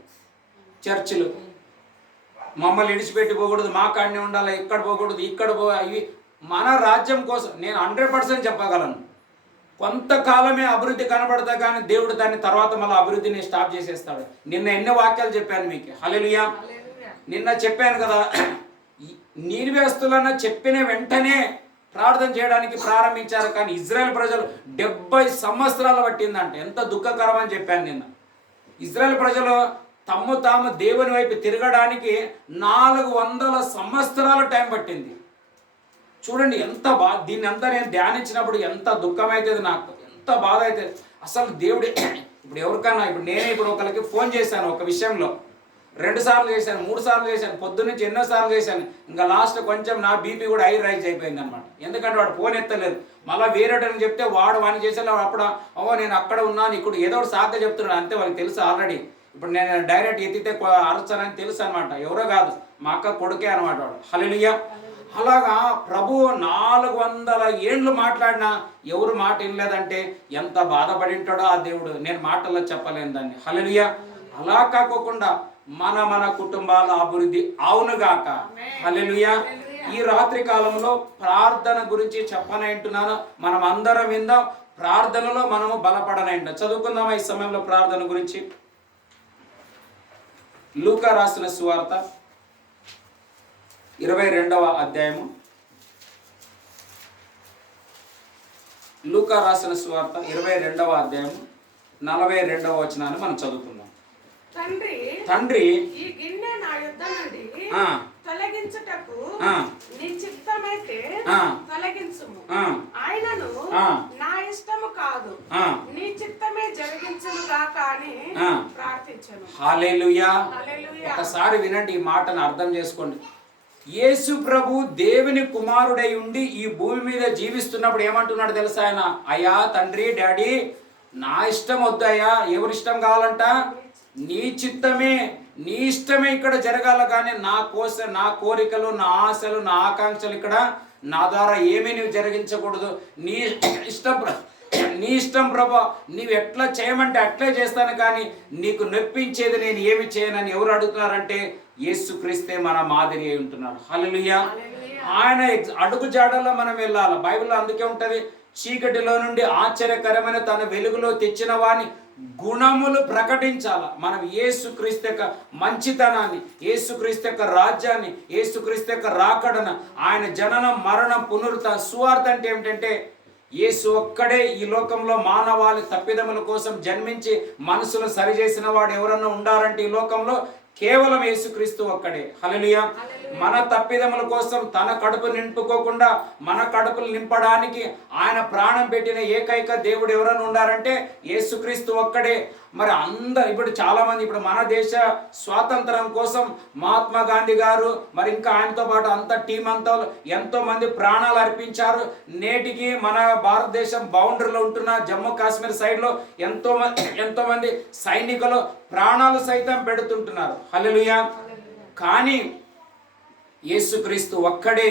చర్చిలు. మమ్మల్ని ఇడిచిపెట్టి పోకూడదు, మా కాడనే ఉండాలి, ఇక్కడ పోకూడదు, ఇక్కడ ఇవి మన రాజ్యం కోసం. నేను 100% చెప్పగలను, కొంతకాలమే అభివృద్ధి కనబడతా కానీ దేవుడు దాన్ని తర్వాత మళ్ళీ అభివృద్ధిని స్టాప్ చేసేస్తాడు. నిన్న ఎన్నో వాక్యాలు చెప్పాను మీకు. హల్లెలూయా. నిన్న చెప్పాను కదా, నీనివేస్తులన్న చెప్పిన వెంటనే ప్రార్థన చేయడానికి ప్రారంభించారు కానీ ఇజ్రాయెల్ ప్రజలు 70 సంవత్సరాలు పట్టిందంట. ఎంత దుఃఖకరం అని చెప్పాను నిన్న. ఇజ్రాయెల్ ప్రజలు తాము దేవుని వైపు తిరగడానికి 400 సంవత్సరాల టైం పట్టింది. చూడండి ఎంత దీన్ని అంతా నేను ధ్యానించినప్పుడు ఎంత దుఃఖం అవుతుంది నాకు, ఎంత బాధ అవుతుంది అసలు. దేవుడు ఇప్పుడు ఎవరికన్నా, ఇప్పుడు నేనే ఇప్పుడు ఒకరికి ఫోన్ చేశాను ఒక విషయంలో, 2 సార్లు చేశాను, 3 సార్లు చేశాను, పొద్దున్నుంచి ఎన్నో సార్లు చేశాను. ఇంకా లాస్ట్ కొంచెం నా బీపీ కూడా హై రైజ్ అయిపోయింది అనమాట. ఎందుకంటే వాడు ఫోన్ ఎత్తలేదు. మళ్ళీ వేరేటని చెప్తే వాడు వాడిని చేసేలా అప్పుడు నేను అక్కడ ఉన్నాను, ఇక్కడ ఏదో ఒకటి సాధ్య చెప్తున్నాను అంతే. వాళ్ళకి తెలుసు ఆల్రెడీ. ఇప్పుడు నేను డైరెక్ట్ ఎత్తితే అరచానని తెలుసు అనమాట. ఎవరో కాదు, మా అక్క కొడుకే అనమాట వాడు. హల్లెలూయా. అలాగా ప్రభు 400 ఏండ్లు మాట్లాడినా ఎవరు మాట వినలేదంటే ఎంత బాధపడి ఉంటాడో ఆ దేవుడు. నేను మాటల్లో చెప్పలేను దాన్ని. హల్లెలూయా. అలా కాకోకుండా మన కుటుంబాల అభివృద్ధి అవునుగాక. హల్లెలూయా. ఈ రాత్రి కాలంలో ప్రార్థన గురించి చెప్పనంటున్నాను. మనం అందరం విందాం, ప్రార్థనలో మనము బలపడనంట. చదువుకుందామా ఈ సమయంలో ప్రార్థన గురించి. లూకా రాసిన సువార్త 22వ అధ్యాయము. లూకా రాసిన సువార్త 22వ అధ్యాయము 42వ వచనాన్ని మనం చదువుకుందాం. తండ్రి ఈ గిన్నె నా యుద్ధ నుండి తొలగించుటకు నీ చిత్తమైతే తొలగించుము. ఆయనను నా ఇష్టము కాదు నీ చిత్తమే జరిగించును గాక అని ప్రార్థించను. హల్లెలూయా. ఒకసారి వినండి, ఈ మాటను అర్థం చేసుకోండి. యేసు ప్రభు దేవుని కుమారుడై ఉండి ఈ భూమి మీద జీవిస్తున్నప్పుడు ఏమంటున్నాడు తెలుసా? ఆయన, అయ్యా తండ్రి, డాడీ, నా ఇష్టం వద్దయ్యా, ఎవరి ఇష్టం కావాలంట? నీ చిత్తమే, నీ ఇష్టమే ఇక్కడ జరగాల కానీ నా కోరికలు, నా ఆశలు, నా ఆకాంక్షలు ఇక్కడ నా ద్వారా ఏమీ నువ్వు జరిగించకూడదు. నీ ఇష్టం ప్రభా, నీవు ఎట్లా చేయమంటే అట్లే చేస్తాను కానీ నీకు నొప్పించేది నేను ఏమి చేయనని ఎవరు అడుగుతున్నారంటే యేసుక్రీస్తే మన మాదిరి అయి ఉంటున్నాడు. హల్లెలూయా. ఆయన అడుగు జాడల్లో మనం వెళ్ళాలి. బైబిల్లో అందుకే ఉంటది, చీకటిలో నుండి ఆశ్చర్యకరమైన తన వెలుగులో తెచ్చిన వాని గుణములు ప్రకటించాల. మనం యేసుక్రీస్తు యొక్క మంచితనాన్ని, యేసుక్రీస్తు యొక్క రాజ్యాన్ని, యేసుక్రీస్తు యొక్క రాకడను, ఆయన జననం, మరణం, పునరుత్థాన. సువార్త అంటే ఏమిటంటే యేసు ఒక్కడే ఈ లోకంలో మానవాళి తప్పిదముల కోసం జన్మించి మనసును సరిచేసిన వాడు ఎవరన్నా ఉండారంటే ఈ లోకంలో కేవలం యేసుక్రీస్తు ఒక్కడే. హల్లెలూయా. మన తప్పిదముల కోసం తన కడుపు నింపుకోకుండా మన కడుపులు నింపడానికి ఆయన ప్రాణం పెట్టిన ఏకైక దేవుడు ఎవరైనా ఉన్నారంటే యేసుక్రీస్తు ఒక్కడే. మరి అందరు ఇప్పుడు చాలా మంది ఇప్పుడు మన దేశ స్వాతంత్రం కోసం మహాత్మా గాంధీ గారు మరి ఇంకా ఆయనతో పాటు అంత టీం అంతా ఎంతో మంది ప్రాణాలు అర్పించారు. నేటికి మన భారతదేశం బౌండరీలో ఉంటున్న జమ్మూ కాశ్మీర్ సైడ్లో ఎంతో మంది సైనికులు ప్రాణాలు సైతం పెడుతుంటున్నారు. హల్లెలూయా. కానీ యేసుక్రీస్తు ఒక్కడే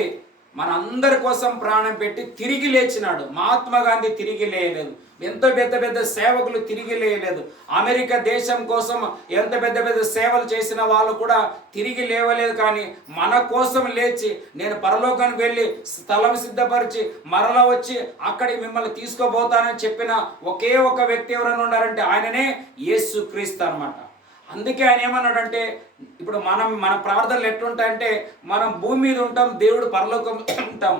మనందరి కోసం ప్రాణం పెట్టి తిరిగి లేచినాడు. మహాత్మా గాంధీ తిరిగి లేయలేదు, ఎంతో పెద్ద పెద్ద సేవకులు తిరిగి లేయలేదు, అమెరికా దేశం కోసం ఎంత పెద్ద పెద్ద సేవలు చేసిన వాళ్ళు కూడా తిరిగి లేవలేదు. కానీ మన కోసం లేచి నేను పరలోకానికి వెళ్ళి స్థలం సిద్ధపరిచి మరలా వచ్చి అక్కడికి మిమ్మల్ని తీసుకోబోతానని చెప్పిన ఒకే ఒక వ్యక్తి ఎవరైనా ఉన్నారంటే ఆయననే యేసుక్రీస్తు అన్నమాట. అందుకే ఆయన ఏమన్నాడంటే ఇప్పుడు మన ప్రార్థనలు ఎట్లుంటాయంటే మనం భూమి మీద ఉంటాం, దేవుడు పరలోకం ఉంటాం.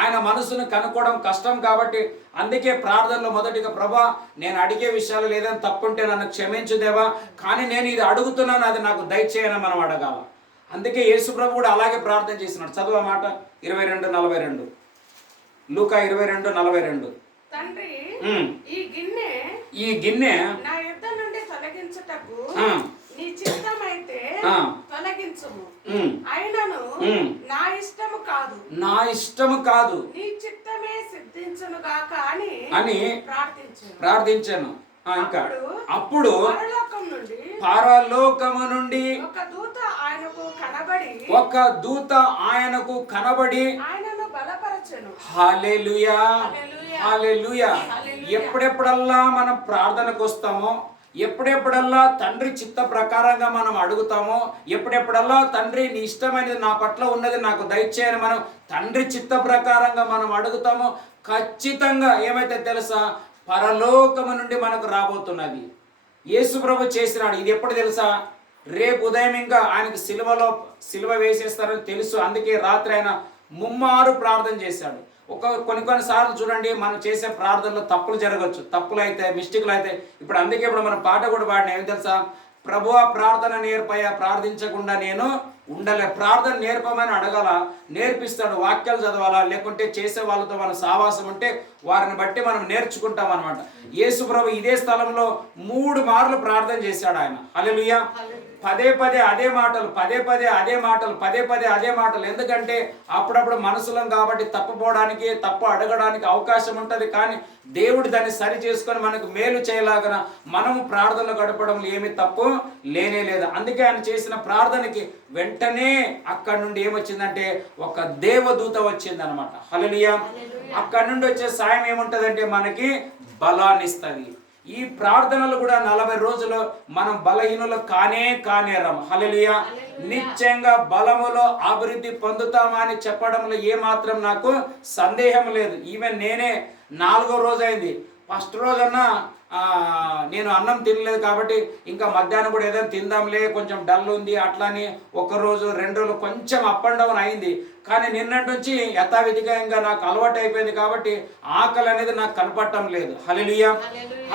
ఆయన మనసును కనుక్కోవడం కష్టం కాబట్టి అందుకే ప్రార్థనలో మొదటిగా ప్రభా నేను అడిగే విషయాలు లేదని తప్పుంటే నన్ను క్షమించుదేవా, కానీ నేను ఇది అడుగుతున్నాను అది నాకు దయచేయని మనం అడగాల. అందుకే యేసు ప్రభు కూడా అలాగే ప్రార్థన చేసినాడు. చదువు ఆ మాట 22:42 లూకా 22:42. తండ్రి ఈ గిన్నె నా యుద్ధ నుండి తొలగించుటకు నీ చిత్తమైతే తొలగించుము, అయినను నా ఇష్టము కాదు నీ చిత్తమే సిద్ధించును గాక అని ప్రార్థించాను. ఇంకా అప్పుడు పరలోకము నుండి ఒక దూత ఆయనకు కనబడి ఆయనను బలపరచెను. హల్లెలూయా, హల్లెలూయా. ఎప్పుడెప్పుడల్లా మనం ప్రార్థనకు వస్తామో, ఎప్పుడెప్పుడల్లా తండ్రి చిత్త ప్రకారంగా మనం అడుగుతామో, ఎప్పుడెప్పుడల్లా తండ్రి నీ ఇష్టమైనది నా పట్ల ఉన్నది నాకు దయచేయని మనం తండ్రి చిత్త ప్రకారంగా మనం అడుగుతామో ఖచ్చితంగా ఏమైతే తెలుసా, పరలోకము నుండి మనకు రాబోతున్నది. యేసు ప్రభు చేసినాడు. ఇది ఎప్పుడు తెలుసా, రేపు ఉదయం ఇంకా ఆయనకు సిలువ వేసేస్తారని తెలుసు. అందుకే రాత్రి ఆయన ముమ్మారు ప్రార్థన చేశాడు. కొన్నిసార్లు చూడండి మనం చేసే ప్రార్థనలో తప్పులు జరగచ్చు, తప్పులు అయితే మిస్టేక్లు అయితే. అందుకే ఇప్పుడు మనం పాట కూడా పాడిన ఏమి తెలుసా, ప్రభువా ప్రార్థన నేర్పయ్యా, ప్రార్థించకుండా నేను ఉండలే. ప్రార్థన నేర్పమని అడగాల, నేర్పిస్తాడు. వాక్యాలు చదవాలా, లేకుంటే చేసే వాళ్ళతో మన సావాసం ఉంటే వారిని బట్టి మనం నేర్చుకుంటాం అనమాట. యేసు ప్రభు ఇదే స్థలంలో 3 మార్లు ప్రార్థన చేశాడు ఆయన. హల్లెలూయా. పదే పదే అదే మాటలు. ఎందుకంటే అప్పుడప్పుడు మనసులం కాబట్టి తప్పుపోవడానికి, తప్పు అడగడానికి అవకాశం ఉంటుంది. కానీ దేవుడు దాన్ని సరి చేసుకొని మనకు మేలు చేయలాగన మనము ప్రార్థనలు గడపడంలో ఏమి తప్పు లేనే లేదు. అందుకే ఆయన చేసిన ప్రార్థనకి వెంటనే అక్కడి నుండి ఏమొచ్చిందంటే ఒక దేవదూత వచ్చింది అనమాట. హల్లెలూయా. అక్కడి నుండి వచ్చే సాయం ఏముంటుందంటే మనకి బలాన్ని ఇస్తుంది. ఈ ప్రార్థనలు కూడా 40 రోజులు మనం బలహీనులు కానేరం. హల్లెలూయా. నిశ్చయంగా బలములో అభివృద్ధి పొందుతామని చెప్పడంలో ఏమాత్రం నాకు సందేహం లేదు. ఈవెన్ నేనే 4వ రోజు అయింది. ఫస్ట్ రోజన్నా నేను అన్నం తినలేదు కాబట్టి ఇంకా మధ్యాహ్నం కూడా ఏదైనా తిందాంలే, కొంచెం డల్ ఉంది అట్లని 1 రోజు 2 రోజులు కొంచెం అప్ అండ్ డౌన్ అయింది. కానీ నిన్నటి నుంచి యథావిధిగా ఇంకా నాకు అలవాటు అయిపోయింది కాబట్టి ఆకలి అనేది నాకు కనపడటం లేదు. హల్లెలూయా.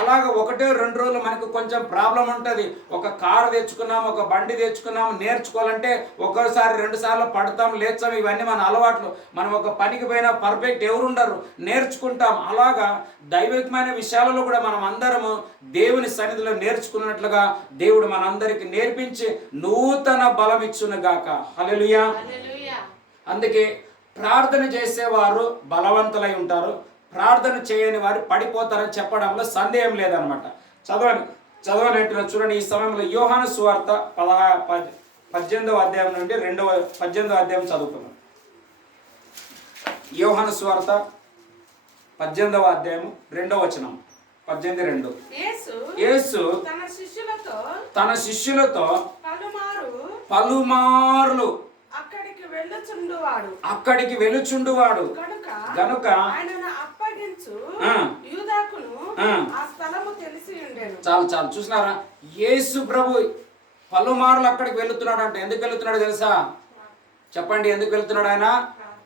అలాగే 1-2 రోజులు మనకు కొంచెం ప్రాబ్లం ఉంటుంది. ఒక కారు తెచ్చుకున్నాం, ఒక బండి తెచ్చుకున్నాం, నేర్చుకోవాలంటే ఒక్కోసారి 2 సార్లు పడతాం, లేచాం. ఇవన్నీ మన అలవాట్లు. మనం ఒక పనికి పోయినా పర్ఫెక్ట్ ఎవరుండరు, నేర్చుకుంటాం. అలాగా దైవికమైన విషయాలలో కూడా మనం అందరము దేవుని సన్నిధిలో నేర్చుకున్నట్లుగా దేవుడు మనందరికి నేర్పించి నూతన బలం ఇచ్చును గాక. హల్లెలూయా. అందుకే ప్రార్థన చేసేవారు బలవంతులై ఉంటారు, ప్రార్థన చేయని వారు పడిపోతారని చెప్పడంలో సందేహం లేదనమాట. చదవనంటున్నా చూడండి. ఈ సమయంలో యోహాను సువార్త 18వ అధ్యాయం నుండి 18వ అధ్యాయం చదువుకున్నాం. యోహాను సువార్త 18వ అధ్యాయం 2వ వచనం. 18:2. యేసు తన శిష్యులతో పలుమార్లు అక్కడికి వెళ్ళుచుండువాడు గనుక చాలు చూసినారా, యేసు ప్రభు పలుమార్లు అక్కడికి వెళుతున్నాడు అంటే ఎందుకు వెళుతున్నాడు తెలుసా? చెప్పండి, ఎందుకు వెళుతున్నాడు? ఆయన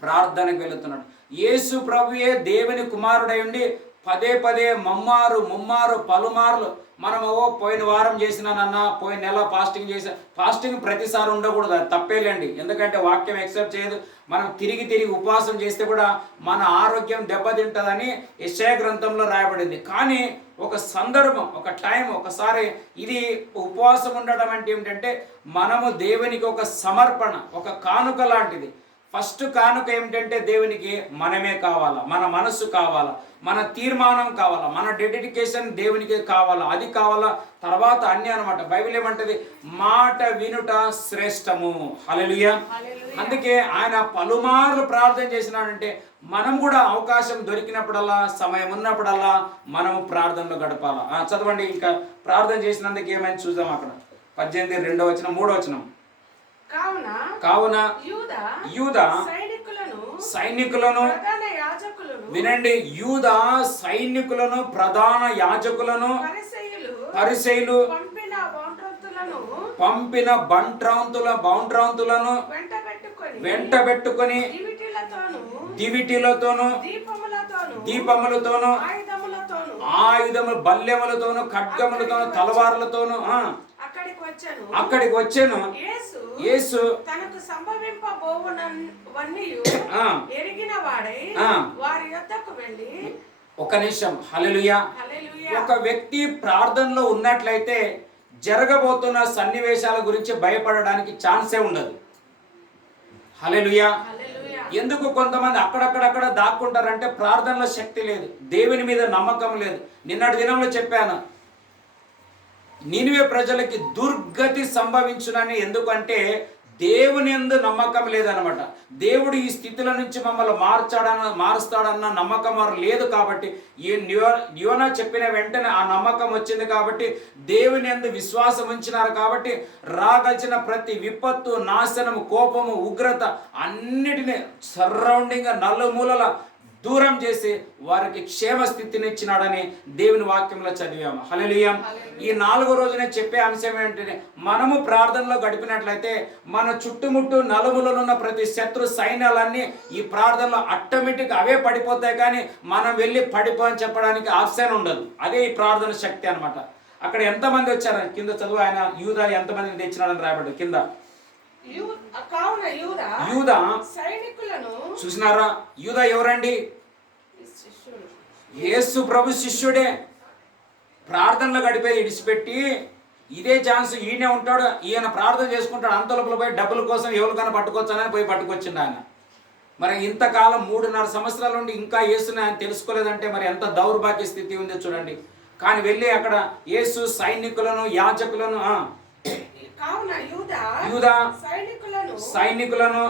ప్రార్థనకు వెళుతున్నాడు. యేసు ప్రభుయే దేవుని కుమారుడై ఉండి పదే పదే ముమ్మారు పలుమార్లు మనము పోయిన వారం చేసినానన్నా, పోయిన నెల ఫాస్టింగ్ చేసా. ఫాస్టింగ్ ప్రతిసారి ఉండకూడదు, అది తప్పేలేండి. ఎందుకంటే వాక్యం యాక్సెప్ట్ చేయదు. మనం తిరిగి ఉపవాసం చేస్తే కూడా మన ఆరోగ్యం దెబ్బతింటుందని యెషయా గ్రంథంలో రాయబడింది. కానీ ఒక సందర్భం, ఒక టైం, ఒకసారి ఇది ఉపవాసం ఉండడం అంటే ఏమిటంటే మనము దేవునికి ఒక సమర్పణ, ఒక కానుక లాంటిది. ఫస్ట్ కానుక ఏమిటంటే దేవునికి మనమే కావాలా, మన మనస్సు కావాలా, మన తీర్మానం కావాలా, మన డెడికేషన్ దేవునికి కావాలా, అది కావాలా, తర్వాత అన్ని అనమాట. బైబిల్ ఏమంటది, మాట వినుట శ్రేష్టము. హల్లెలూయా. అందుకే ఆయన పలుమార్లు ప్రార్థన చేసినాడంటే మనం కూడా అవకాశం దొరికినప్పుడల్లా, సమయం ఉన్నప్పుడల్లా మనము ప్రార్థనలో గడపాలా. చదవండి, ఇంకా ప్రార్థన చేసినందుకు ఏమైనా చూద్దాం. అక్కడ 18 2వ వచనం 3వ వచనం. కావున యూదా సైనికులను, వినండి, యూదా సైనికులను, ప్రధాన యాజకులను, పరిసయ్యులు పంపిన బౌండ్రాంతులను వెంటబెట్టుకొని దివిటీలతోను దీపములతోను ఆయుధములు బల్లెములతోను ఖడ్గములతోను తలవార్లతోను అక్కడికి వచ్చాను. యేసు తనకు సంభవింపబోవునవన్నీ ఎరిగిన వాడై వారి యొద్దకు వెళ్ళి. ఒక నిమిషం. హల్లెలూయా. ఒక వ్యక్తి ప్రార్థనలో ఉన్నట్లయితే జరగబోతున్న సన్నివేశాల గురించి భయపడడానికి ఛాన్సే ఉండదు. హల్లెలూయా. ఎందుకు కొంతమంది అక్కడక్కడ దాక్కుంటారంటే ప్రార్థనలో శక్తి లేదు, దేవుని మీద నమ్మకం లేదు. నిన్నటి దినంలో చెప్పాను, నినివే ప్రజలకి దుర్గతి సంభవించునని. ఎందుకంటే దేవుని యందు నమ్మకం లేదనమాట. దేవుడు ఈ స్థితిల నుంచి మమ్మల్ని మారుస్తాడన్న నమ్మకం వారు లేదు. కాబట్టి ఈ యోనా చెప్పిన వెంటనే ఆ నమ్మకం వచ్చింది. కాబట్టి దేవుని యందు విశ్వాసం ఉంచినారు. కాబట్టి రాగలిచిన ప్రతి విపత్తు, నాశనము, కోపము, ఉగ్రత అన్నిటినీ సరౌండింగ్ నలుమూలల దూరం చేసి వారికి క్షేమ స్థితిని ఇచ్చినాడని దేవుని వాక్యంలో చదివాము. హల్లెలూయా. ఈ 4వ రోజునే చెప్పే అంశం ఏంటంటే మనము ప్రార్థనలో గడిపినట్లయితే మన చుట్టుముట్టు నలుమూలలున్న ప్రతి శత్రు సైన్యాలన్నీ ఈ ప్రార్థనలో ఆటోమేటిక్ అవే పడిపోతాయి. కానీ మనం వెళ్ళి పడిపోని చెప్పడానికి ఆప్షన్ ఉండదు. అదే ఈ ప్రార్థన శక్తి అనమాట. అక్కడ ఎంతమంది వచ్చారు కింద చదువు. ఆయన యూదా ఎంతమందిని తెచ్చినాడని రాయబడ్డాడు కింద. యూదా సైనికులను చూసినారా? యూదా ఎవరండి? యేసు ప్రభు శిష్యుడే. ప్రార్థనలో గడిపేది ఇడిచిపెట్టి ఇదే ఛాన్స్ ఈయనే ఉంటాడు, ఈయన ప్రార్థన చేసుకుంటాడు, అంతలోపల పోయి డబ్బుల కోసం ఎవరికైనా పట్టుకోవచ్చని పోయి పట్టుకొచ్చిండు ఆయన. మరి ఇంతకాలం 3.5 సంవత్సరాల నుండి ఇంకా యేసుని ఆయన తెలుసుకోలేదంటే మరి ఎంత దౌర్భాగ్య స్థితి ఉందో చూడండి. కానీ వెళ్ళి అక్కడ యేసు సైనికులను, యాజకులను, యూదా సైనికులను,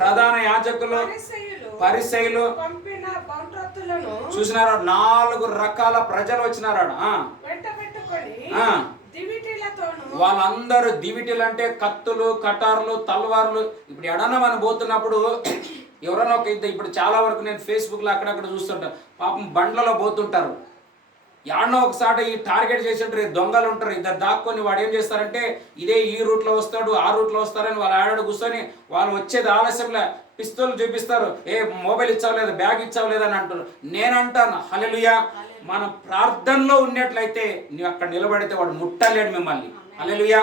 ప్రధాన యాజకులు, పరిసయ్యులు చూసినారా? 4 రకాల ప్రజలు వచ్చినారా? వాళ్ళందరూ దివిటీలు అంటే కత్తులు, కటార్లు, తల్వార్లు. ఇప్పుడు ఎడన్నా మనం పోతున్నప్పుడు ఎవరైనా ఒక ఇప్పుడు చాలా వరకు నేను ఫేస్బుక్లో అక్కడక్కడ చూస్తుంటా, పాపం బండ్లలో పోతుంటారు. యాడనో ఒకసారి ఈ టార్గెట్ చేసి దొంగలు ఉంటారు, ఇద్దరు దాక్కొని వాడు ఏం చేస్తారంటే ఇదే ఈ రూట్లో వస్తాడు, ఆ రూట్లో వస్తారని వాళ్ళు ఆడాడు కూర్చొని వాళ్ళు వచ్చేది ఆలస్యంలో పిస్తోల్ చూపిస్తారు. మొబైల్ ఇచ్చావు లేదా, బ్యాగ్ ఇచ్చావు లేదా అని అంటారు. నేనంటాను హల్లెలూయా, మన ప్రార్థనలో ఉన్నట్లయితే నువ్వు అక్కడ నిలబడితే వాడు ముట్టలేడు మిమ్మల్ని. హల్లెలూయా.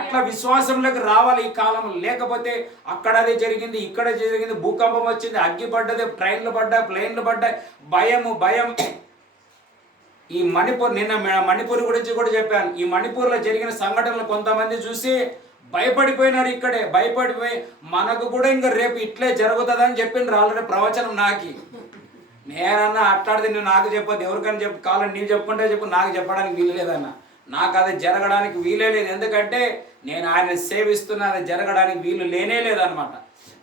అట్లా విశ్వాసంలోకి రావాలి ఈ కాలంలో. లేకపోతే అక్కడ అదే జరిగింది, ఇక్కడ జరిగింది, భూకంపం వచ్చింది, అగ్గి పడ్డది, ట్రైన్లు పడ్డాయి, ప్లేన్లు పడ్డాయి, భయం. ఈ నిన్న మణిపూర్ గురించి కూడా చెప్పాను. ఈ మణిపూర్లో జరిగిన సంఘటనలు కొంతమంది చూసి భయపడిపోయినారు. ఇక్కడే భయపడిపోయి మనకు కూడా ఇంకా రేపు ఇట్లే జరుగుతుందని చెప్పిండ్రు ఆల్రెడీ ప్రవచనం నాకి. నేనన్నా అట్లాడితే నువ్వు నాకు చెప్పొద్దు, ఎవరికైనా చెప్పు, కావాలని నీవు చెప్పుకుంటే చెప్పు, నాకు చెప్పడానికి వీలు లేదన్నా. నాకు అది జరగడానికి వీలే లేదు. ఎందుకంటే నేను ఆయన సేవిస్తున్నా, అది జరగడానికి వీలు లేనే లేదనమాట.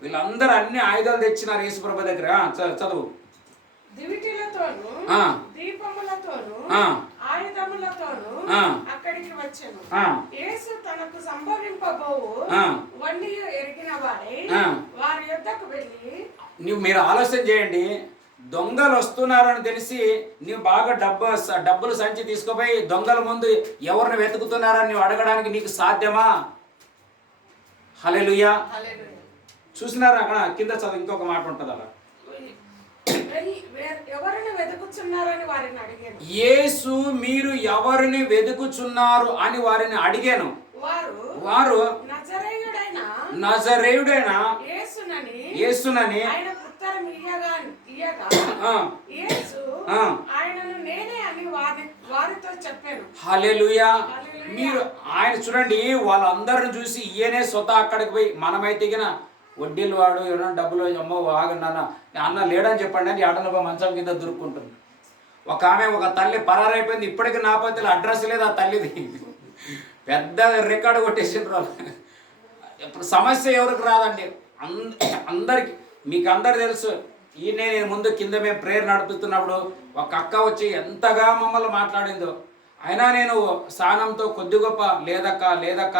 వీళ్ళందరూ అన్ని ఆయుధాలు తెచ్చినారు యేసుప్రభు దగ్గర. చదువు. దివిటీలతోను, దీపములతోను, ఆయుధములతోను అక్కడికి వచ్చెను. యేసు తనకు సంభవింపబోవు వన్నీ ఎరిగిన వాడై వారి యొద్దకు వెళ్ళి. మీరు ఆలోచన చేయండి, దొంగలు వస్తున్నారని తెలిసి నీవు బాగా డబ్బులు సంచి తీసుకుపోయి దొంగల ముందు ఎవరిని వెతుకుతున్నారని నువ్వు అడగడానికి నీకు సాధ్యమా? హల్లెలూయా. చూసినారా? అక్కడ కింద చదువు ఇంకొక మాట ఉంటుంది. అలా ఎవరిని వెతుకుచున్నారని వారిని అడిగాను. యేసు మీరు ఎవరిని వెతుకుచున్నారు అని వారిని అడిగాను. వారు నజరేయుడైన యేసునని ఉత్తరం ఇయ్యగా యేసు ఆయనను నేనే అని వారితో చెప్పాను. హల్లెలూయా. మీరు ఆయన చూడండి, వాళ్ళందరిని చూసి ఈయనే స్వతహా అక్కడికి పోయి, మనమైతే గిన వడ్డీలు వాడు ఏమన్నా డబ్బులు అమ్మో ఆగండి అన్న లేడని చెప్పండి అని ఆటలో మంచం కింద దొరుకుంటుంది. ఒక ఆమె ఒక తల్లి పరారైపోయింది, ఇప్పటికీ నా పత్రిలో అడ్రస్ లేదు ఆ తల్లిది. పెద్ద రికార్డు కొట్టేసిండ్రు. ఇప్పుడు సమస్య ఎవరికి రాదండి, అందరికి. మీకు అందరు తెలుసు. ఈయనే నేను ముందు కింద మేము ప్రేయర్ నడుపుతున్నప్పుడు ఒక అక్క వచ్చి ఎంతగా మమ్మల్ని మాట్లాడిందో, అయినా నేను స్నానంతో కొద్ది గొప్ప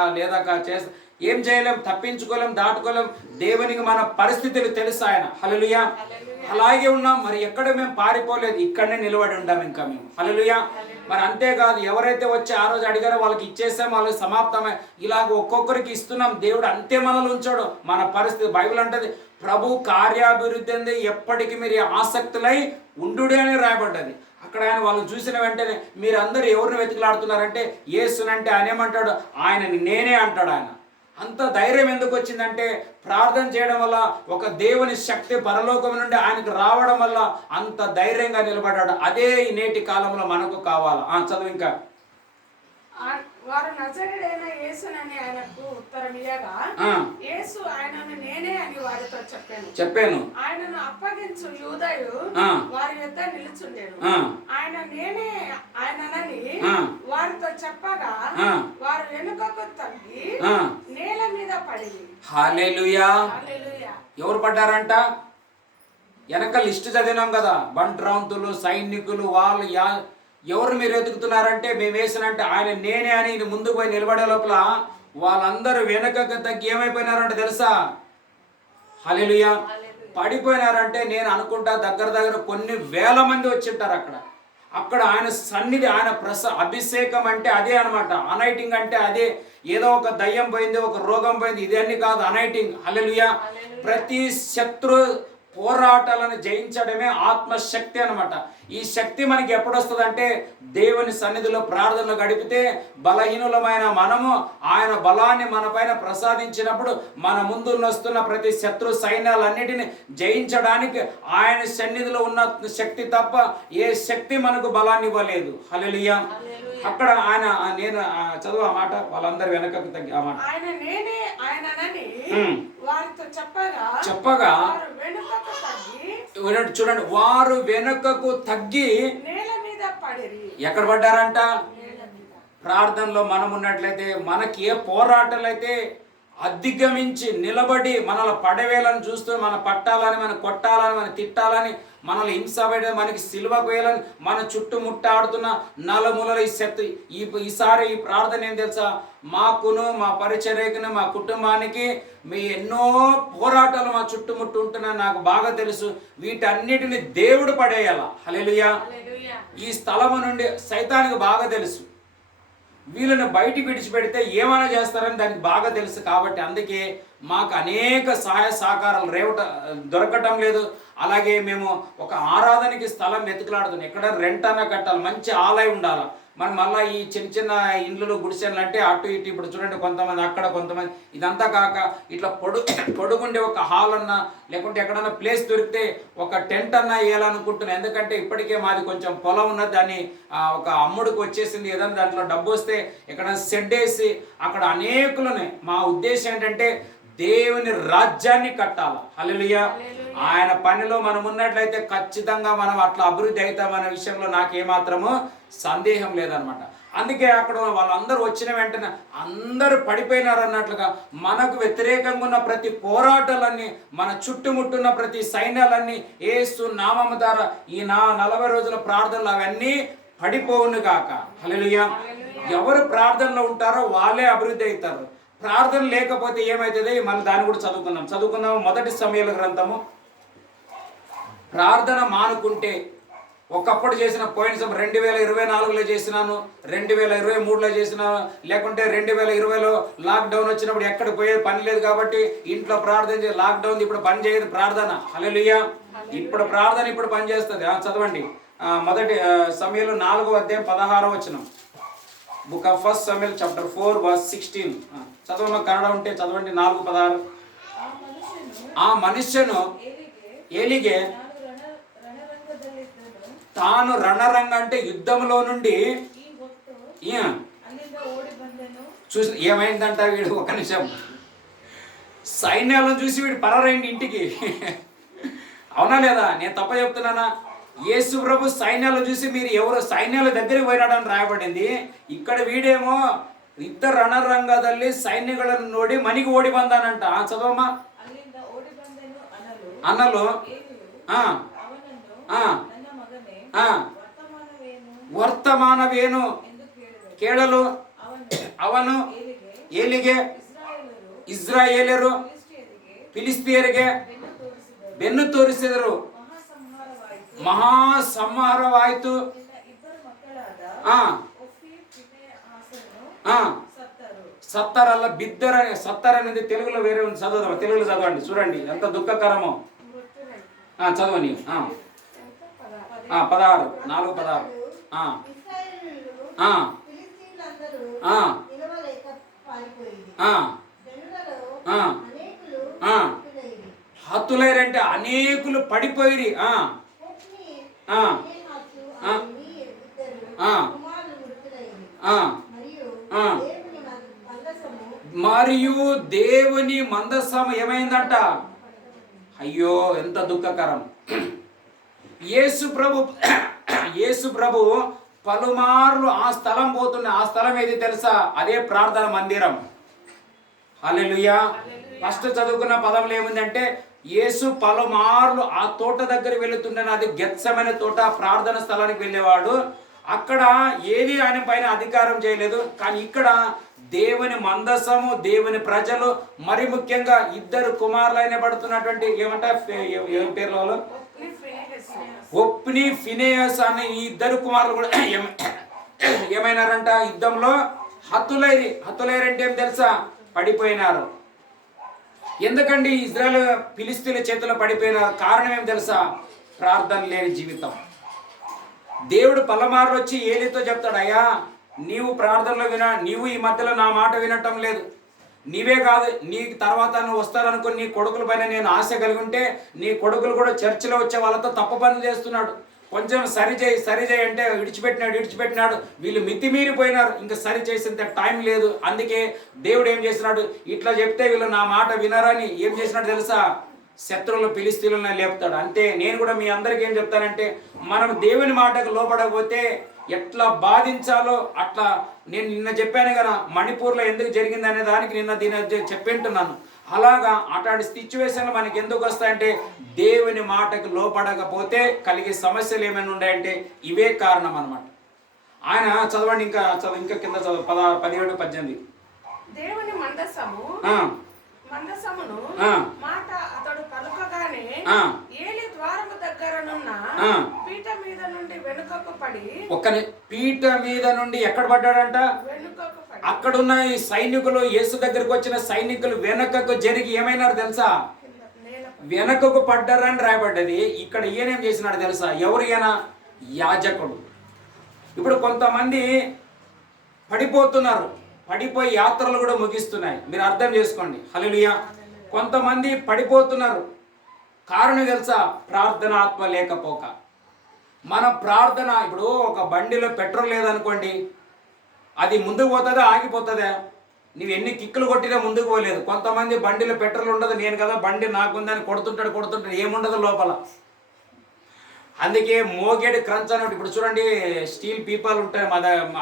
లేదక్క చేస్తా. ఏం చేయలేం, తప్పించుకోలేం, దాటుకోలేం. దేవునికి మన పరిస్థితులు తెలుసు ఆయన. హల్లెలూయా. అలాగే ఉన్నాం. మరి ఎక్కడ మేము పారిపోలేదు, ఇక్కడనే నిలబడి ఉంటాం ఇంకా మేము. హల్లెలూయా. మరి అంతేకాదు, ఎవరైతే వచ్చి ఆ రోజు అడిగారో వాళ్ళకి ఇచ్చేసాం, వాళ్ళకి సమాప్తమే. ఇలాగ ఒక్కొక్కరికి ఇస్తున్నాం. దేవుడు అంతే మనల్ని ఉంచాడు. మన పరిస్థితి బైబిల్ అంటది, ప్రభు కార్యాభివృద్ధి అంది ఎప్పటికీ మీరు ఆసక్తులై ఉండు అని రాయబడ్డది. అక్కడ ఆయన వాళ్ళని చూసిన వెంటనే మీరందరూ ఎవరిని వెతుకులాడుతున్నారంటే యేసునంటే ఆయన ఏమంటాడు, ఆయనని నేనే అంటాడు. ఆయన అంత ధైర్యం ఎందుకు వచ్చిందంటే ప్రార్థన చేయడం వల్ల, ఒక దేవుని శక్తి పరలోకం నుండి ఆయనకు రావడం వల్ల అంత ధైర్యంగా నిలబడ్డాడు. అదే ఈ నేటి కాలంలో మనకు కావాలా. చదువు ఇంకా. వారు నజరేయుడైన యేసునని ఆయనకు ఉత్తరం ఇయ్యగా యేసు ఆయనను నేనే అని వారితో చెప్పాను. ఆయనను అప్పగించు యూదయు వారి యొద్ద నిలుచుండెను. ఆయన నేనే ఆయననని వారితో చెప్పగా వారు వెనుకకు తగ్గి నేల మీద పడి. హల్లెలూయా. ఎవరు పడ్డారంట? వెనక లిస్టు చదివినాం కదా, బంట్రాంతులు, సైనికులు, వాళ్ళు ఎవరు మీరు వెతుకుతున్నారంటే మేము వేసినంటే ఆయన నేనే అని ముందుకు పోయి నిలబడే లోపల వాళ్ళందరూ వెనకకు తగ్గి ఏమైపోయినారంటే తెలుసా? హల్లెలూయా. పడిపోయినారంటే నేను అనుకుంటా దగ్గర కొన్ని వేల మంది వచ్చింటారు అక్కడ ఆయన సన్నిధి, ఆయన అభిషేకం అంటే అదే అనమాట. అనైటింగ్ అంటే అదే. ఏదో ఒక దయ్యం పోయింది, ఒక రోగం పోయింది, ఇదన్నీ కాదు అనైటింగ్. హల్లెలూయా. ప్రతి శత్రు పోరాటాలను జయించడమే ఆత్మశక్తి అనమాట. ఈ శక్తి మనకి ఎప్పుడు వస్తుందంటే దేవుని సన్నిధిలో ప్రార్థనలు గడిపితే, బలహీనులమైన మనము ఆయన బలాన్ని మన పైన ప్రసాదించినప్పుడు మన ముందు వస్తున్న ప్రతి శత్రు సైన్యాలన్నిటిని జయించడానికి ఆయన సన్నిధిలో ఉన్న శక్తి తప్ప ఏ శక్తి మనకు బలాన్ని ఇవ్వలేదు. హల్లెలూయా. అక్కడ ఆయన నేను చదువు ఆ మాట, వాళ్ళందరూ వెనకకు తగ్గి ఆ మాట ఆయన నేనే ఆయననని వారితో చెప్పగా చూడండి, వారు వెనుకకు తగ్గి నేల మీద పడిరి. ఎక్కడ పడ్డారంట? ప్రార్థనలో మనం ఉన్నట్లయితే మనకి ఏ పోరాటాలు అయితే అధిగమించి నిలబడి మనల్ని పడవేయాలని చూస్తూ, మన పట్టాలని, మన కొట్టాలని, మన తిట్టాలని, మనల్ని హింస పెట్టాలని, మనకి సిలువ వేయాలని మన చుట్టుముట్టాడుతున్న నలుమూలల ఈ శక్తి, ఈసారి ఈ ప్రార్థన ఏం తెలుసా? మాకును, మా పరిచర్యకును, మా కుటుంబానికి మీ ఎన్నో పోరాటాలు మా చుట్టుముట్టు ఉంటున్నాయి, నాకు బాగా తెలుసు. వీటన్నిటిని దేవుడు పడేయాల. హల్లెలూయా. ఈ స్థలము నుండి సైతానికి బాగా తెలుసు, వీళ్ళని బయటికి విడిచిపెడితే ఏమైనా చేస్తారని దానికి బాగా తెలుసు. కాబట్టి అందుకే మాకు అనేక సహాయ సహకారాలు దొరకటం లేదు. అలాగే మేము ఒక ఆరాధనకి స్థలం వెతుకులాడుతున్నాం. ఎక్కడ రెంట్ అన్న కట్టాలి, మంచి ఆలయం ఉండాలి. మనం మళ్ళీ ఈ చిన్న ఇండ్లు గుడిసెలు అంటే అటు ఇటు, ఇప్పుడు చూడండి కొంతమంది అక్కడ, కొంతమంది ఇదంతా కాక ఇట్లా పొడుగుండే ఒక హాల్ అన్నా, లేకుంటే ఎక్కడన్నా ప్లేస్ దొరికితే ఒక టెంట్ అన్నా వేయాలనుకుంటున్నాను. ఎందుకంటే ఇప్పటికే మాది కొంచెం పొలం ఉన్నది, దాన్ని ఒక అమ్ముడికి వచ్చేసింది. ఏదైనా దాంట్లో డబ్బు వస్తే ఎక్కడైనా షెడ్ వేసి అక్కడ అనేకులని, మా ఉద్దేశం ఏంటంటే దేవుని రాజ్యాన్ని కట్టాలి. హల్లెలూయా. ఆయన పనిలో మనం ఉన్నట్లయితే ఖచ్చితంగా మనం అట్లా అభివృద్ధి అవుతామనే విషయంలో నాకేమాత్రము సందేహం లేదనమాట. అందుకే అక్కడ వాళ్ళందరూ వచ్చిన వెంటనే అందరూ పడిపోయినారు అన్నట్లుగా మనకు వ్యతిరేకంగా ఉన్న ప్రతి పోరాటాలన్నీ, మన చుట్టుముట్టున్న ప్రతి సైన్యాలన్నీ యేసు నామము ద్వారా ఈ 40 రోజుల ప్రార్థనలు అవన్నీ పడిపోవును గాక. హల్లెలూయా. ఎవరు ప్రార్థనలో ఉంటారో వాళ్ళే అభివృద్ధి అవుతారు. ప్రార్థన లేకపోతే ఏమవుతుంది? మళ్ళీ దాన్ని కూడా చదువుకుందాము. 1 సమూయేలు గ్రంథము. ప్రార్థన మానుకుంటే ఒకప్పుడు చేసిన పోయిన 2024లో చేసినాను, 2023లో చేసినాను, లేకుంటే 2020లో లాక్డౌన్ వచ్చినప్పుడు ఎక్కడికి పోయే పని లేదు కాబట్టి ఇంట్లో ప్రార్థన చేసి, లాక్డౌన్ ఇప్పుడు పని చేయదు ప్రార్థన. హల్లెలూయా. ఇప్పుడు ప్రార్థన ఇప్పుడు పని చేస్తుంది. చదవండి మొదటి సమయంలో 4:16 book of first Samuel chapter 4:16 చదవమ. కన్నడ ఉంటే చదవండి. 4:16. ఆ మనుష్యను ఏలిగే తాను రణరంగ అంటే యుద్ధంలో నుండి చూసి ఏమైందంట వీడు, ఒక నిమిషం, సైన్యాలను చూసి వీడు పరారైంది ఇంటికి. అవునా లేదా? నేను తప్ప చెప్తున్నానా? యేసు ప్రభు సైన్యాలను చూసి మీరు ఎవరు సైన్యాల దగ్గరికి పోయినాడని రాయబడింది. ఇక్కడ వీడేమో ಯುದ್ಧ ರಣರಂಗದಲ್ಲಿ ಸೈನ್ಯಗಳನ್ನು ನೋಡಿ ಮನೆಗೆ ಓಡಿ ಬಂದಾನಂಟ. ಚದವಮ್ಮ. ಅನ್ನಲು ವರ್ತಮಾನವೇನು ಕೇಳಲು ಅವನು ಏಲಿಗೆ ಇಸ್ರಾಯೇಲರು ಫಿಲಿಸ್ತಿಯರಿಗೆ ಬೆನ್ನು ತೋರಿಸಿದರು. ಮಹಾ ಸಂಹಾರವಾಯಿತು. సత్తరల్ల బిద్దర సత్తర్ అనేది తెలుగులో వేరే ఉంది. చదవదు, తెలుగులో చదవండి. చూడండి ఎంత దుఃఖకరమో. చదవని 16 4:16. హతులైరంటే అనేకులు పడిపోయిరి. మరియు దేవుని మందసం ఏమైందంట? అయ్యో ఎంత దుఃఖకరం. యేసు ప్రభు పలుమార్లు ఆ స్థలం పోతున్న. ఆ స్థలం ఏది తెలుసా? అదే ప్రార్థన మందిరం. హల్లెలూయా. ఫస్ట్ చదువుకున్న పదంలో ఏముందంటే యేసు పలుమార్లు ఆ తోట దగ్గర వెళుతుండేది. అది గెత్సెమనే తోట, ప్రార్థన స్థలానికి వెళ్ళేవాడు. అక్కడ ఏది ఆయన పైన అధికారం చేయలేదు. కానీ ఇక్కడ దేవుని మందసము, దేవుని ప్రజలు, మరి ముఖ్యంగా ఇద్దరు కుమారులైన పడుతున్నటువంటి ఏం పేర్ల వాళ్ళు, ఒప్ని ఫినేయస్ అనే ఈ ఇద్దరు కుమారులు కూడా ఏమైనారంట? యుద్ధంలో హతులైరంటే ఏం తెలుసా? పడిపోయినారు. ఎందుకండి ఇజ్రాయెల్ ఫిలిస్తీన్ల చేతిలో పడిపోయినారు? కారణం ఏం తెలుసా? ప్రార్థన లేని జీవితం. దేవుడు పలమార్లు వచ్చి ఏలితో చెప్తాడు, అయ్యా నీవు ప్రార్థనలో నీవు ఈ మధ్యలో నా మాట వినటం లేదు. నీవే కాదు, నీ తర్వాత నువ్వు వస్తారనుకుని నీ కొడుకుల పైన నేను ఆశ కలిగి ఉంటే నీ కొడుకులు కూడా చర్చిలో వచ్చే వాళ్ళతో తప్పు పనులు చేస్తున్నాడు. కొంచెం సరిచేయి అంటే విడిచిపెట్టినాడు. వీళ్ళు మితిమీరిపోయినారు. ఇంకా సరి చేసేంత టైం లేదు. అందుకే దేవుడు ఏం చేసినాడు? ఇట్లా చెప్తే వీళ్ళు నా మాట వినరని ఏం చేసినాడు తెలుసా? శత్రువులు ఫిలిస్తీన్లను లేపుతాడు. అంతే. నేను కూడా మీ అందరికీ ఏం చెప్తానంటే, మనం దేవుని మాటకు లోపడకపోతే ఎట్లా బాధించాలో అట్లా. నేను నిన్న చెప్పాను కదా, మణిపూర్లో ఎందుకు జరిగింది అనే దానికి దీని చెప్పింటున్నాను. అలాగా అట్లాంటి సిచ్యువేషన్లు మనకి ఎందుకు వస్తాయంటే దేవుని మాటకు లోపడకపోతే కలిగే సమస్యలు ఏమైనా ఉన్నాయంటే ఇవే కారణం అన్నమాట. ఆయన చదవండి, ఇంకా కింద చదువు 17, 18. దేవుని మందసమును మాట అతడు పలుకగానే ఏలి ద్వారము దగ్గరనున్న పీట మీద నుండి వెనుకకు పడి. పీట మీద నుండి ఎక్కడ పడ్డాడంట? వెనుకకు పడి. అక్కడున్న ఈ సైనికులు, యేసు దగ్గరకు వచ్చిన సైనికులు వెనకకు జరిగి ఏమైనారు తెలుసా? వెనకకు పడ్డారని రాయబడ్డది. ఇక్కడ ఈయనేం చేసినాడు తెలుసా? ఎవరు ఈయన? యాజకుడు. ఇప్పుడు కొంతమంది పడిపోతున్నారు, పడిపోయి యాత్రలు కూడా ముగిస్తున్నాయి. మీరు అర్థం చేసుకోండి. హల్లెలూయా. కొంతమంది పడిపోతున్నారు. కారణం తెలుసా? ప్రార్థన ఆత్మ లేకపోక. మన ప్రార్థన, ఇప్పుడు ఒక బండిలో పెట్రోల్ లేదనుకోండి, అది ముందుకు పోతుందా ఆగిపోతుందా? నువ్వు ఎన్ని కిక్కులు కొట్టినా ముందుకు పోలేదు. కొంతమంది బండిలో పెట్రోల్ ఉండదు, నేను కదా బండి నాకుందని కొడుతుంటాడు, ఏముండదు లోపల. అందుకే మోగేడు క్రంచ్ అన్నట్టు. ఇప్పుడు చూడండి, స్టీల్ పీపాలు ఉంటాయి,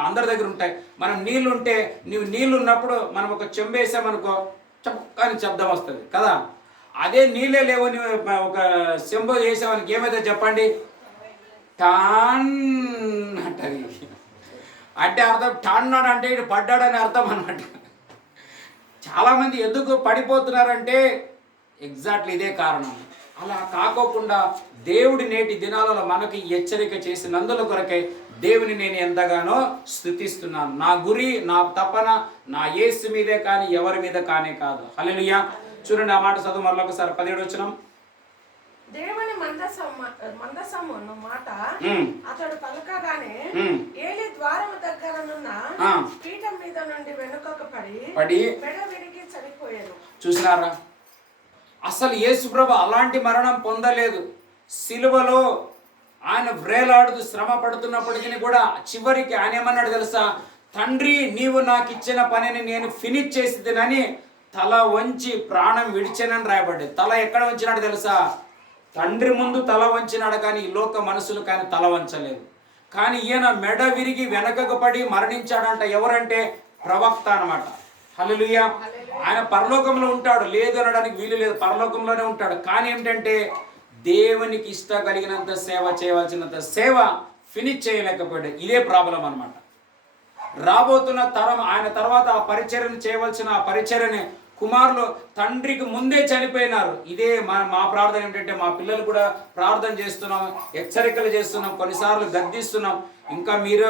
అందరి దగ్గర ఉంటాయి. మనం నీళ్ళు ఉంటే, నువ్వు నీళ్ళు ఉన్నప్పుడు మనం ఒక చెంబు వేసామనుకో, చక్కని శబ్దం వస్తుంది కదా. అదే నీళ్ళే లేవు, నువ్వు ఒక చెంబు వేసామనికి ఏమైతే చెప్పండి? టాన్ అంటది. అంటే అర్థం టాన్నాడు అంటే ఇటు పడ్డాడని అర్థం అనమాట. చాలామంది ఎందుకు పడిపోతున్నారంటే ఎగ్జాక్ట్లీ ఇదే కారణం. అలా కాకోకుండా దేవుడి నేటి దినాలలో మనకి హెచ్చరిక చేసినందుల కొరకై దేవుని నేను ఎంతగానో స్తుతిస్తున్నాను. నా గురి, నా తపన నా యేసు మీదే కానీ ఎవరి మీద కానే కాదు. హల్లెలూయా. చూడండి ఆ మాట చదువు మరొకసారి 17 వచనం. దేవుని మందసము మాట అతడు పలకగానే ఏలి ద్వారము దగ్గరనున్న పీఠం మీద నుండి వెనుకకు పడి మెడ విరిగి చనిపోయాను. చూసినారా, అసలు యేసుప్రభు అలాంటి మరణం పొందలేదు. సిలువలో ఆయన వ్రేలాడుతూ శ్రమ పడుతున్నప్పటికీ కూడా చివరికి ఆయన ఏమన్నాడు తెలుసా? తండ్రి, నీవు నాకు ఇచ్చిన పనిని నేను ఫినిష్ చేసిదనని తల వంచి ప్రాణం విడిచానని రాయబడ్డది. తల ఎక్కడ వంచినాడు తెలుసా? తండ్రి ముందు తల వంచినాడు, కానీ ఈ లోక మనుషులు కానీ తల వంచలేదు. కానీ ఈయన మెడ విరిగి వెనకకు పడి మరణించాడంట. ఎవరంటే ప్రవక్త అన్నమాట. హల్లెలూయా. ఆయన పరలోకంలో ఉంటాడు, లేదు అనడానికి వీలు లేదు, పరలోకంలోనే ఉంటాడు. కానీ ఏమిటంటే దేవునికి ఇష్ట కలిగినంత సేవ చేయవలసినంత సేవ ఫినిష్ చేయలేకపోయాడు. ఇదే ప్రాబ్లం అన్నమాట. రాబోతున్న తరం ఆయన తర్వాత ఆ పరిచర్యను చేయవలసిన ఆ పరిచర్యని కుమారులు తండ్రికి ముందే చనిపోయినారు. ఇదే మా ప్రార్థన ఏమిటంటే, మా పిల్లలు కూడా ప్రార్థన చేస్తున్నాం, హెచ్చరికలు చేస్తున్నాం, కొన్నిసార్లు గద్దిస్తున్నాం. ఇంకా మీరు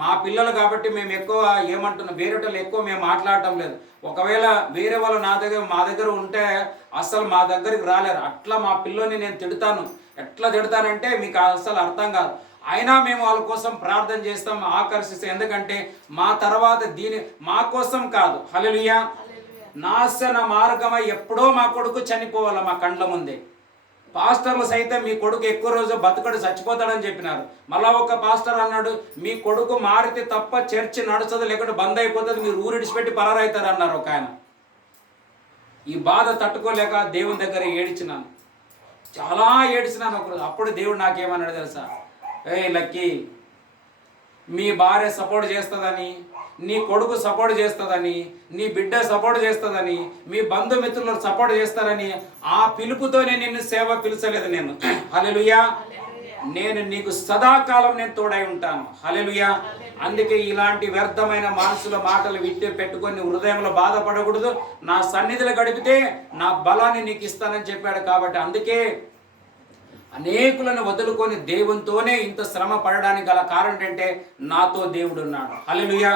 మా పిల్లలు కాబట్టి మేము ఎక్కువ ఏమంటున్నాం, వేరేటోళ్ళు ఎక్కువ మేము మాట్లాడటం లేదు. ఒకవేళ వేరే వాళ్ళు మా దగ్గర ఉంటే అసలు మా దగ్గరికి రాలేరు. అట్లా మా పిల్లని నేను తిడతాను. ఎట్లా తిడతానంటే మీకు అసలు అర్థం కాదు. అయినా మేము వాళ్ళ కోసం ప్రార్థన చేస్తాం, ఆకర్షిస్తాం. ఎందుకంటే మా తర్వాత మా కోసం కాదు. హల్లెలూయా. నాశన మార్గమై ఎప్పుడో మా కొడుకు చనిపోవాలి మా కండ్ల ముందే. పాస్టర్లు సైతం మీ కొడుకు ఎక్కువ రోజు బతుకడు, చచ్చిపోతాడని చెప్పినారు. మళ్ళా ఒక పాస్టర్ అన్నాడు, మీ కొడుకు మారితే తప్ప చర్చి నడుచదు, లేకుంటే బంద్ అయిపోతుంది, మీరు ఊరిడిచిపెట్టి పరారైతారు అన్నారు ఒక ఆయన. ఈ బాధ తట్టుకోలేక దేవుని దగ్గర ఏడ్చినాను, చాలా ఏడ్చినాను ఒకరోజు. అప్పుడు దేవుడు నాకేమన్నాడు తెలుసా? లక్కీ, మీ భార్య సపోర్ట్ చేస్తుందని, నీ కొడుకు సపోర్ట్ చేస్తుందని, నీ బిడ్డ సపోర్ట్ చేస్తుందని, మీ బంధుమిత్రులు సపోర్ట్ చేస్తారని ఆ పిలుపుతోనే నిన్ను సేవ పిలిచలేదు నేను. హల్లెలూయా. నేను నీకు సదాకాలం నేను తోడై ఉంటాను. హల్లెలూయా. అందుకే ఇలాంటి వ్యర్థమైన మనసుల మాటలు విట్టి పెట్టుకొని హృదయంలో బాధపడకూడదు. నా సన్నిధిలో గడిపితే నా బలాన్ని నీకు ఇస్తానని చెప్పాడు. కాబట్టి అందుకే అనేకులను వదులుకొని దేవునితోనే ఇంత శ్రమ పడడానికి గల కారణం ఏంటంటే, నాతో దేవుడు ఉన్నాడు. హల్లెలూయా.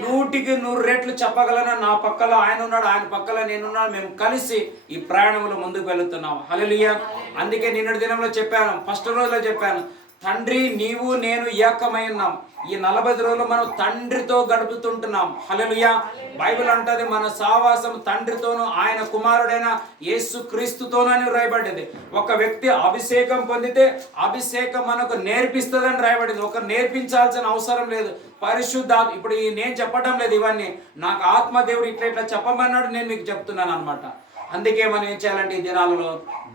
100కి 100 రెట్లు చెప్పగలను, నా పక్కలో ఆయన ఉన్నాడు, ఆయన పక్కలో నేనున్నాను, మేము కలిసి ఈ ప్రయాణంలో ముందుకు వెళుతున్నాం. హల్లెలూయా. అందుకే నిన్నటి దినంలో చెప్పాను, ఫస్ట్ రోజులో చెప్పాను, తండ్రి నీవు నేను ఏకమై ఉన్నాం. ఈ 40 రోజులు మనం తండ్రితో గడుపుతుంటున్నాం. హల్లెలూయా. బైబిల్ అంటది మన సావాసం తండ్రితోనూ ఆయన కుమారుడైన యేసు క్రీస్తుతోనని రాయబడ్డది. ఒక వ్యక్తి అభిషేకం పొందితే అభిషేకం మనకు నేర్పిస్తుందని రాయబడింది. ఒకరు నేర్పించాల్సిన అవసరం లేదు. పరిశుద్ధాత్మ, ఇప్పుడు నేను చెప్పడం లేదు ఇవన్నీ, నాకు ఆత్మదేవుడు ఇట్లా చెప్పమన్నాడు, నేను మీకు చెప్తున్నాను అనమాట. అందుకే మనం ఏం చేయాలంటే ఈ దినాలలో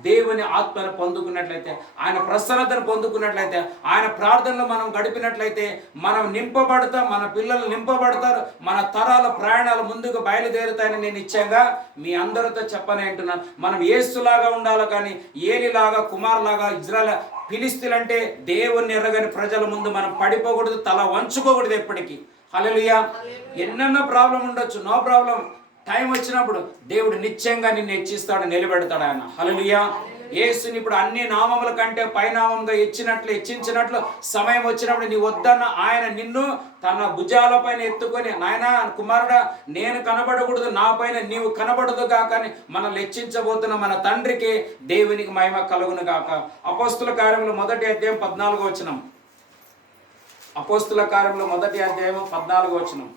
దేవుని ఆత్మను పొందుకున్నట్లయితే, ఆయన ప్రసన్నతను పొందుకున్నట్లయితే, ఆయన ప్రార్థనలో మనం గడిపినట్లయితే మనం నింపబడతాం, మన పిల్లలు నింపబడతారు, మన తరాల ప్రయాణాలు ముందుకు బయలుదేరుతాయని నేను నిశ్చయంగా మీ అందరితో చెప్పని అంటున్నాను. మనం యేసులాగా ఉండాలి, కానీ ఏలిలాగా కుమారులాగా ఇజ్రాయెల్ ఫిలిష్తీయులంటే దేవుణ్ణి ఎరగని ప్రజల ముందు మనం పడిపోకూడదు, తల వంచుకోకూడదు ఎప్పటికీ. హల్లెలూయా. ఎన్నెన్నో ప్రాబ్లం ఉండొచ్చు, నో ప్రాబ్లం. టైం వచ్చినప్పుడు దేవుడు నిశ్చయంగా నిన్ను హెచ్చిస్తాడు, నిలబెడతాడు ఆయన. హల్లెలూయా. యేసుని ఇప్పుడు అన్ని నామముల కంటే పైనామంగా హెచ్చించినట్లు సమయం వచ్చినప్పుడు నీ వద్దన్న ఆయన నిన్ను తన భుజాలపైన ఎత్తుకొని, నాయనా కుమారుడా, నేను కనబడకూడదు, నా పైన నీవు కనబడదు కాక అని మనల్ని హెచ్చించబోతున్న మన తండ్రికి దేవునికి మహిమ కలుగును గాక. అపోస్తుల కార్యములు 1వ అధ్యాయం 14వ వచనం. అపోస్తుల కార్యములు 1వ అధ్యాయం 14వ వచనం.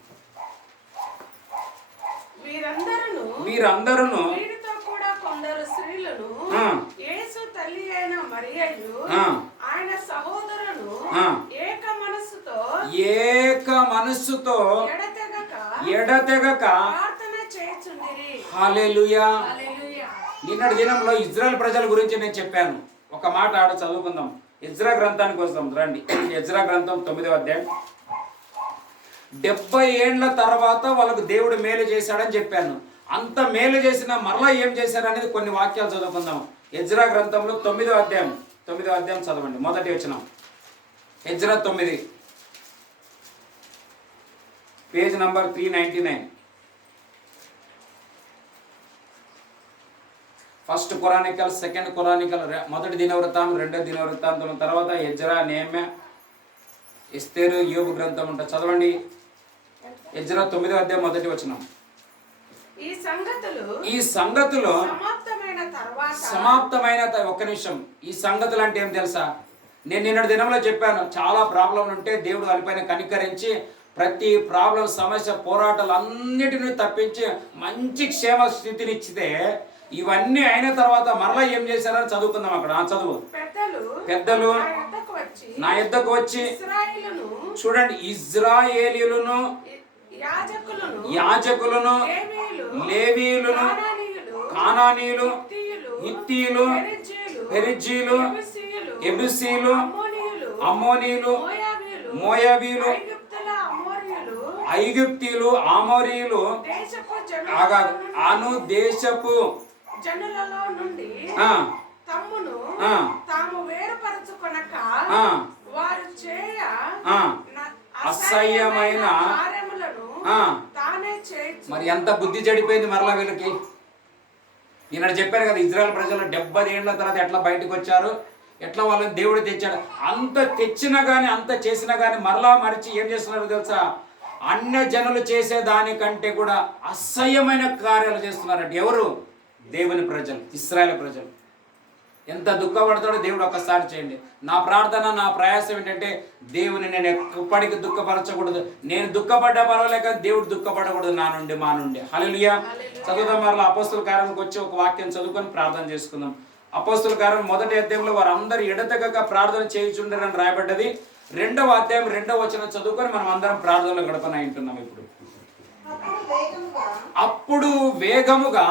వీరందరూ వీరితో కూడా కొందరు స్త్రీలను యేసు తల్లి అయిన మరియయు ఆయన సహోదరులు ఏక మనస్సుతో ఎడతెగక ప్రార్థన చేయుచుండిరి. హల్లెలూయా. నిన్నటి దినంలో ఇజ్రాయెల్ ప్రజల గురించి నేను చెప్పాను. ఒక మాట ఆడ చదువుకుందాం. ఎజ్రా గ్రంథానికి వస్తాం రండి. ఎజ్రా గ్రంథం 9వ అధ్యాయం. 70 ఏండ్ల తర్వాత వాళ్ళకు దేవుడు మేలు చేశాడని చెప్పాను. అంత మేలు చేసిన మరలా ఏం చేశారు అనేది కొన్ని వాక్యాలు చదువుకుందాం. ఎజ్రా గ్రంథంలో 9వ అధ్యాయం చదవండి. మొదటి వచనం. Ezra 9, page number 399. First chronicle, second chronicle, మొదటి దినవృత్తాంతం, రెండో దినవృత్తాంతం, తర్వాత ఎజ్రా, నెహెమ్యా, ఎస్తేరు, యోబు గ్రంథం ఉంటుంది. చదవండి. ఎజ్రా 9వ అధ్యాయం 1వ వచనం. ఈ సంగతులు సమాప్తమైన ఒక్క నిమిషం. ఈ సంగతులు అంటే ఏం తెలుసా? నేను నిన్నటి దినంలో చెప్పాను, చాలా ప్రాబ్లంలు ఉంటే దేవుడు వాళ్ళపైన కనికరించి ప్రతి ప్రాబ్లం, సమస్య, పోరాటాలు అన్నిటిని తప్పించి మంచి క్షేమ స్థితినిచ్చితే, ఇవన్నీ అయిన తర్వాత మరలా ఏం చేశారని చదువుకుందాం. అక్కడ చదువు. పెద్దలు నా యొద్దకు వచ్చి, చూడండి, ఇజ్రాయేలీయులను, యాజకులను, లేవీయులను, కానానీయులు, హిత్తీయులు, పెరిజ్జీలు, ఎబుసీలు, అమ్మోనీయులు, మోయాబీలు, ఐగుప్తీయులు, ఆమోరీయులు, అను దేశపు జనులలో నుండి తమ్మును తాము వేరుపరచుకొనక వారు చేయ అసహ్యమైన కార్యములను తానే చేయుచు. మరి ఎంత బుద్ధి చెడిపోయింది మరలా వీళ్ళకి. నేను చెప్పాను కదా, ఇజ్రాయెల్ ప్రజలు 70 ఏళ్ల తర్వాత ఎట్లా బయటకు వచ్చారు, ఎట్లా వాళ్ళని దేవుడు తెచ్చాడు. అంత తెచ్చినా కానీ, అంత చేసినా కానీ మరలా మరిచి ఏం చేస్తున్నారు తెలుసా? అన్య జనులు చేసే దానికంటే కూడా అసహ్యమైన కార్యాలు చేస్తున్నారంటే ఎవరు? దేవుని ప్రజలు, ఇశ్రాయేలు ప్రజలు. ఎంత దుఃఖపడతాడో దేవుడు ఒక్కసారి చేయండి. నా ప్రార్థన, నా ప్రయాసం ఏంటంటే, దేవుని నేను ఎప్పటికీ దుఃఖపరచకూడదు. నేను దుఃఖపడ్డా పర్వాలేక దేవుడు దుఃఖపడకూడదు నా నుండి, మా నుండి. హల్లెలూయా. చదువుదాం. మరలా అపోస్తుల కార్యానికి వచ్చి ఒక వాక్యం చదువుకొని ప్రార్థన చేసుకుందాం. అపోస్తుల కార్యం 1వ అధ్యాయంలో వారందరూ ఎడతెగక ప్రార్థన చేయుచుండరని రాయబడ్డది. 2వ అధ్యాయం 2వ వచనం చదువుకొని మనం అందరం ప్రార్థనలో గడపన వింటున్నాం. ఇప్పుడు అప్పుడు వేగముగా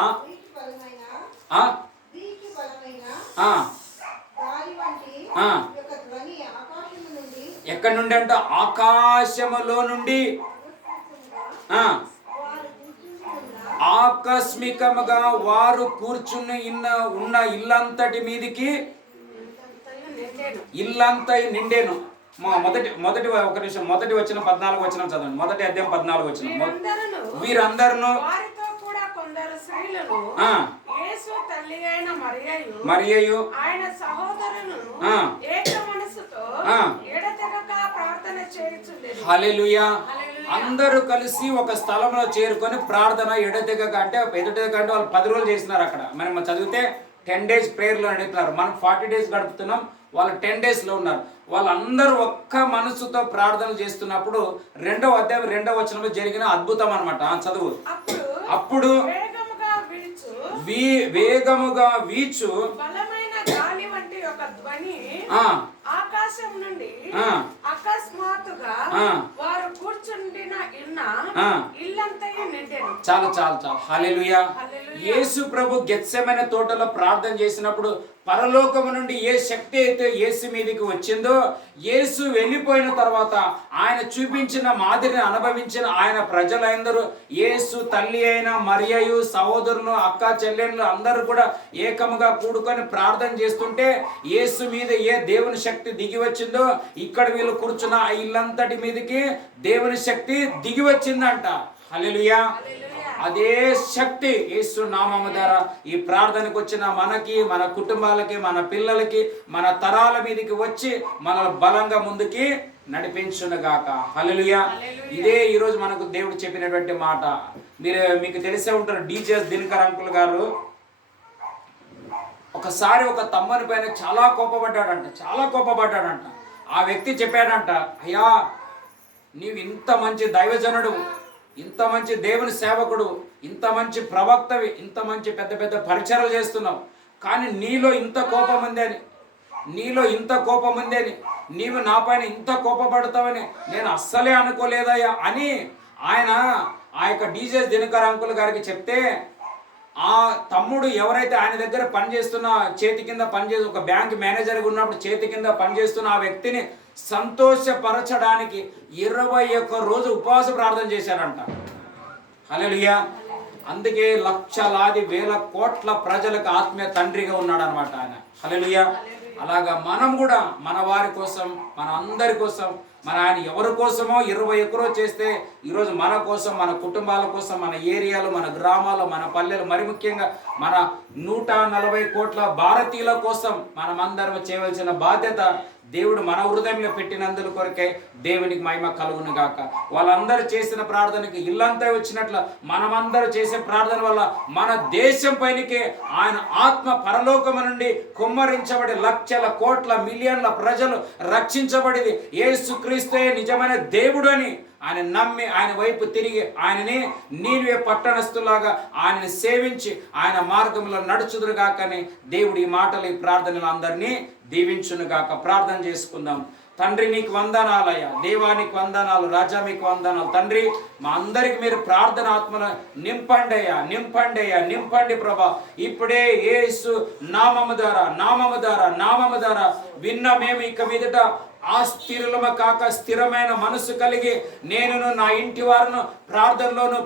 ఎక్కడి నుండి అంటే ఆకాశములో నుండి ఆకస్మికముగా వారు కూర్చుని ఉన్న ఇల్లంతటి మీదికి ఇల్లంతా నిండేను. మొదటి ఒక నిమిషం, మొదటి వచ్చిన 14వ వచనం చదవండి. మొదటి అధ్యాయం 14వ వచనం. వీరందరూ మరియయు ఆయన సహోదరులను ఏక మనసుతో ఎడతెగక ప్రార్థన చేయుచుండెను. హల్లెలూయా. అందరూ కలిసి ఒక స్థలంలో చేరుకొని ప్రార్థన ఎడతెగక అంటే ఎదుటెగక అంటే వాళ్ళు 10 రోజులు చేసినారు అక్కడ. మనం చదివితే 10 days ప్రేయర్లో నడుపుతున్నారు. మనం 40 days గడుపుతున్నాం, వాళ్ళు 10 days లో ఉన్నారు. వాళ్ళందరూ ఒక్క మనసుతో ప్రార్థన చేస్తున్నప్పుడు 2వ అధ్యాయం 2వ వచనంలో జరిగిన అద్భుతం అన్నమాట. చదువు. అప్పుడు వేగముగా వీచు బలమైన గాలి వంటి ఒక ధ్వని ఆకాశం నుండి అకస్మాత్తుగా వారు కూర్చుండిన ఇల్లంతయు నిండెను. చాలు చాలు చాలు. హల్లెలూయా. యేసు ప్రభు గెత్సెమనే తోటలో ప్రార్థన చేసినప్పుడు పరలోకము నుండి ఏ శక్తి అయితే యేసు మీదకి వచ్చిందో, యేసు వెళ్ళిపోయిన తర్వాత ఆయన చూపించిన మాదిరిని అనుభవించిన ఆయన ప్రజలందరూ, యేసు తల్లి అయిన మరియయు, సహోదరులు, అక్క చెల్లెళ్ళు అందరూ కూడా ఏకముగా కూడుకొని ప్రార్థన చేస్తుంటే, యేసు మీద ఏ దేవుని శక్తి దిగి వచ్చిందో, ఇక్కడ వీళ్ళు కూర్చున్న ఆ ఇల్లంతటి మీదకి దేవుని శక్తి దిగి వచ్చిందంట. హల్లెలూయా. అదే శక్తి యేసు నామము ద్వారా ఈ ప్రార్థనకు వచ్చిన మనకి, మన కుటుంబాలకి, మన పిల్లలకి, మన తరాల మీదకి వచ్చి మన బలంగా ముందుకి నడిపించునుగాక. హల్లెలూయా. ఇదే ఈరోజు మనకు దేవుడు చెప్పినటువంటి మాట. మీకు తెలిసే ఉంటారు, డీజేఎస్ దినకర్ అంకుల్ గారు ఒకసారి ఒక తమ్ముని పైన చాలా కోపపడ్డాడంట. ఆ వ్యక్తి చెప్పాడంట, అయ్యా నీవు ఇంత మంచి దైవజనుడు, ఇంత మంచి దేవుని సేవకుడు, ఇంత మంచి ప్రవక్తవి, ఇంత మంచి పెద్ద పెద్ద పరిచయాలు చేస్తున్నావు, కానీ నీలో ఇంత కోపం ఉంది అని నీవు నా పైన ఇంత కోపపడతావని నేను అస్సలే అనుకోలేదయ్యా అని ఆయన ఆ యొక్క డీజే దినకర్ అంకుల్ గారికి చెప్తే, ఆ తమ్ముడు ఎవరైతే ఆయన దగ్గర పనిచేస్తున్న, చేతి కింద పనిచేసి ఒక బ్యాంక్ మేనేజర్గా ఉన్నప్పుడు చేతి కింద పనిచేస్తున్న ఆ వ్యక్తిని సంతోషపరచడానికి 21 రోజు ఉపవాస ప్రార్థన చేశారంట. హల్లెలూయా. అందుకే లక్షలాది వేల కోట్ల ప్రజలకు ఆత్మీయ తండ్రిగా ఉన్నాడు అనమాట ఆయన. హల్లెలూయా. అలాగా మనం కూడా మన వారి కోసం, మన అందరి కోసం మన ఆయన ఎవరి కోసమో 20 ఎకరో చేస్తే ఈరోజు మన కోసం, మన కుటుంబాల కోసం, మన ఏరియాలు, మన గ్రామాలు, మన పల్లెలు, మరి ముఖ్యంగా మన 140 కోట్ల భారతీయుల కోసం మనమందరం చేయవలసిన బాధ్యత దేవుడు మన హృదయంలో పెట్టినందుల కొరకే దేవునికి మహిమ కలుగును గాక. వాళ్ళందరూ చేసిన ప్రార్థనకి ఇల్లంతా వచ్చినట్ల మనమందరూ చేసే ప్రార్థన వల్ల మన దేశం పైనకే ఆయన ఆత్మ పరలోకము నుండి కుమ్మరించబడి లక్షల కోట్ల మిలియన్ల ప్రజలు రక్షించబడింది. యేసుక్రీస్తే నిజమైన దేవుడు అని ఆయన నమ్మి ఆయన వైపు తిరిగి ఆయనని నీవే పట్టణస్తులాగా ఆయనని సేవించి ఆయన మార్గంలో నడుచుదురు గాకని దేవుడు ఈ మాటలు, ఈ ప్రార్థనలు అందరినీ దీవించును గాక. ప్రార్థన చేసుకుందాం. తండ్రి నీకు వందనాలయ్యా, దేవానికి వందనాలు, రాజా మీకు వందనాలు. తండ్రి మా అందరికి మీరు ప్రార్థన ఆత్మను నింపండి అయ్యా, నింపండి అయ్యా, నింపండి ప్రభా. ఇప్పుడే యేసు నామము ద్వారా విన్న మేము ఇక మీదట ఆ స్థిరులమ కాక స్థిరమైన మనసు కలిగి నేనును నా ఇంటి వారును ప్రార్థనలోను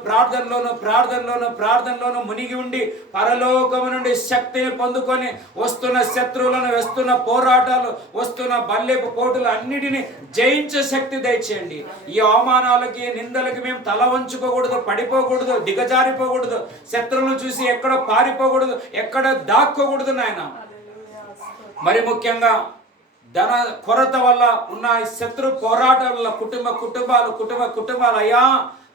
మునిగి ఉండి పరలోకము నుండి శక్తిని పొందుకొని వస్తున్న శత్రువులను, వస్తున్న పోరాటాలు, వస్తున్న బల్లెపు పోటులు అన్నిటిని జయించే శక్తి దయచేయండి. ఈ అవమానాలకి, నిందలకి మేము తల వంచుకోకూడదు, పడిపోకూడదు, దిగజారిపోకూడదు, శత్రువులను చూసి ఎక్కడ పారిపోకూడదు, ఎక్కడ దాక్కోకూడదు నాయన. మరి ముఖ్యంగా ధన కొరత వల్ల ఉన్న శత్రు పోరాటం వల్ల కుటుంబాలు అయ్యా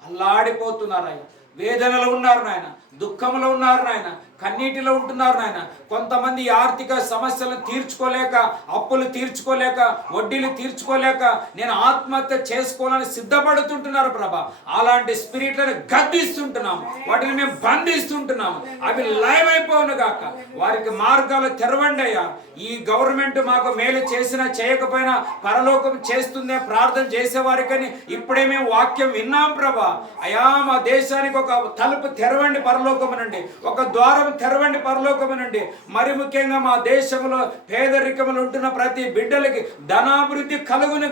అల్లాడిపోతున్నారయ్యా. వేదనలో ఉన్నారు నాయన, దుఃఖంలో ఉన్నారు నాయన, కన్నీటిలో ఉంటున్నారు నాయన. కొంతమంది ఆర్థిక సమస్యలను తీర్చుకోలేక, అప్పులు తీర్చుకోలేక, వడ్డీలు తీర్చుకోలేక నేను ఆత్మహత్య చేసుకోవాలని సిద్ధపడుతుంటున్నారు ప్రభా. అలాంటి స్పిరిట్లను గద్దిస్తుంటున్నాము, వాటిని మేము బంధిస్తుంటున్నాము. అవి లయమైపోవును గాక. వారికి మార్గాలు తెరవండి అయ్యా. ఈ గవర్నమెంట్ మాకు మేలు చేసినా చేయకపోయినా పరలోకం చేస్తుందే ప్రార్థన చేసేవారికని ఇప్పుడే మేము వాక్యం విన్నాం ప్రభా. అయ్యా మా దేశానికి ఒక తలుపు తెరవండి పరలోకము నుండి, ఒక ద్వారం తెరవండి పరలోకము నుండి. మరి ముఖ్యంగా మా దేశంలో పేదరికములు ఉంటున్న ప్రతి బిడ్డలకి ధనాభివృద్ధి కలుగును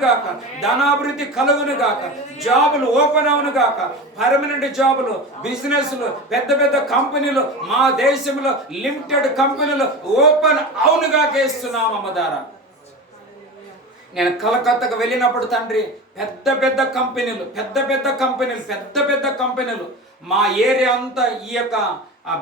గాక, జాబులు ఓపెన్ అవును గాక, పర్మనెంట్ జాబులు, బిజినెస్లు, పెద్ద కంపెనీలు మా దేశంలో లిమిటెడ్ కంపెనీలు ఓపెన్ అవును గాక ఇస్తున్నాం అమ్మదారా. నేను కలకత్తాకు వెళ్ళినప్పుడు తండ్రి పెద్ద కంపెనీలు మా ఏరియా అంతా ఈ యొక్క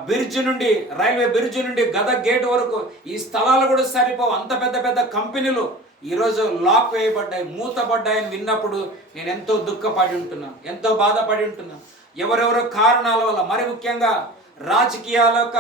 బ్రిడ్జ్ నుండి, రైల్వే బ్రిడ్జ్ నుండి గదగ్ గేట్ వరకు ఈ స్థలాలు కూడా సరిపోవు. అంత పెద్ద కంపెనీలు ఈరోజు లాక్ వేయబడ్డాయి, మూతబడ్డాయని విన్నప్పుడు నేను ఎంతో దుఃఖపడి ఉంటున్నాను, ఎంతో బాధపడి ఉంటున్నాను. ఎవరెవరో కారణాల వల్ల, మరి ముఖ్యంగా రాజకీయాల యొక్క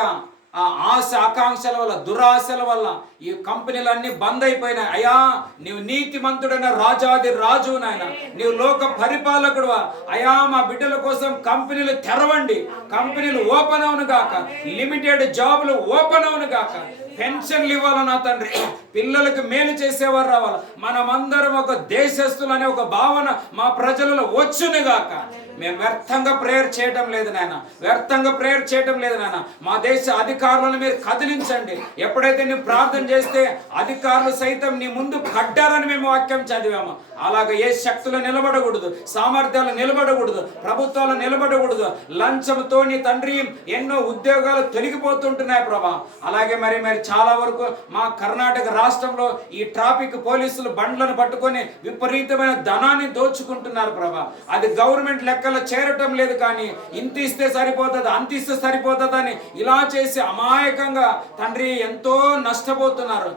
ఆశ ఆకాంక్షల వల్ల, దురాశల వల్ల ఈ కంపెనీలన్నీ బంద్ అయిపోయినాయి. అయ్యా నీవు నీతిమంతుడైన రాజాది రాజు నాయన, నీవు లోక పరిపాలకుడు. అయ్యా మా బిడ్డల కోసం కంపెనీలు తెరవండి, కంపెనీలు ఓపెన్ అవును గాక, లిమిటెడ్ జాబులు ఓపెన్ అవును గాక, పెన్షన్లు ఇవ్వాలి నా తండ్రి, పిల్లలకు మేలు చేసేవారు రావాలి. మనమందరం ఒక దేశస్తులు అనే ఒక భావన మా ప్రజలలో వచ్చును గాక. మేము వ్యర్థంగా ప్రేయర్ చేయటం లేదు నాయన, మా దేశ అధికారులను మీరు కదిలించండి. ఎప్పుడైతే నువ్వు ప్రార్థన చేస్తే అధికారులు సైతం నీ ముందు పడ్డారని మేము వాక్యం చదివాము. అలాగే ఏ శక్తులు నిలబడకూడదు, సామర్థ్యాలు నిలబడకూడదు, ప్రభుత్వాలు నిలబడకూడదు. లంచంతో నీ తండ్రి ఎన్నో ఉద్యోగాలు తొలగిపోతుంటున్నాయి ప్రభా. అలాగే మరి చాలా వరకు మా కర్ణాటక రాష్ట్రంలో ఈ ట్రాఫిక్ పోలీసులు బండ్లను పట్టుకొని విపరీతమైన ధనాన్ని దోచుకుంటున్నారు ప్రభా. అది గవర్నమెంట్ లెక్కలో చేరటం లేదు, కానీ ఇంత ఇస్తే సరిపోతుంది, అంత ఇస్తే సరిపోతుందని ఇలా చేసి అమాయకంగా తండ్రి ఎంతో నష్టపోతున్నారు.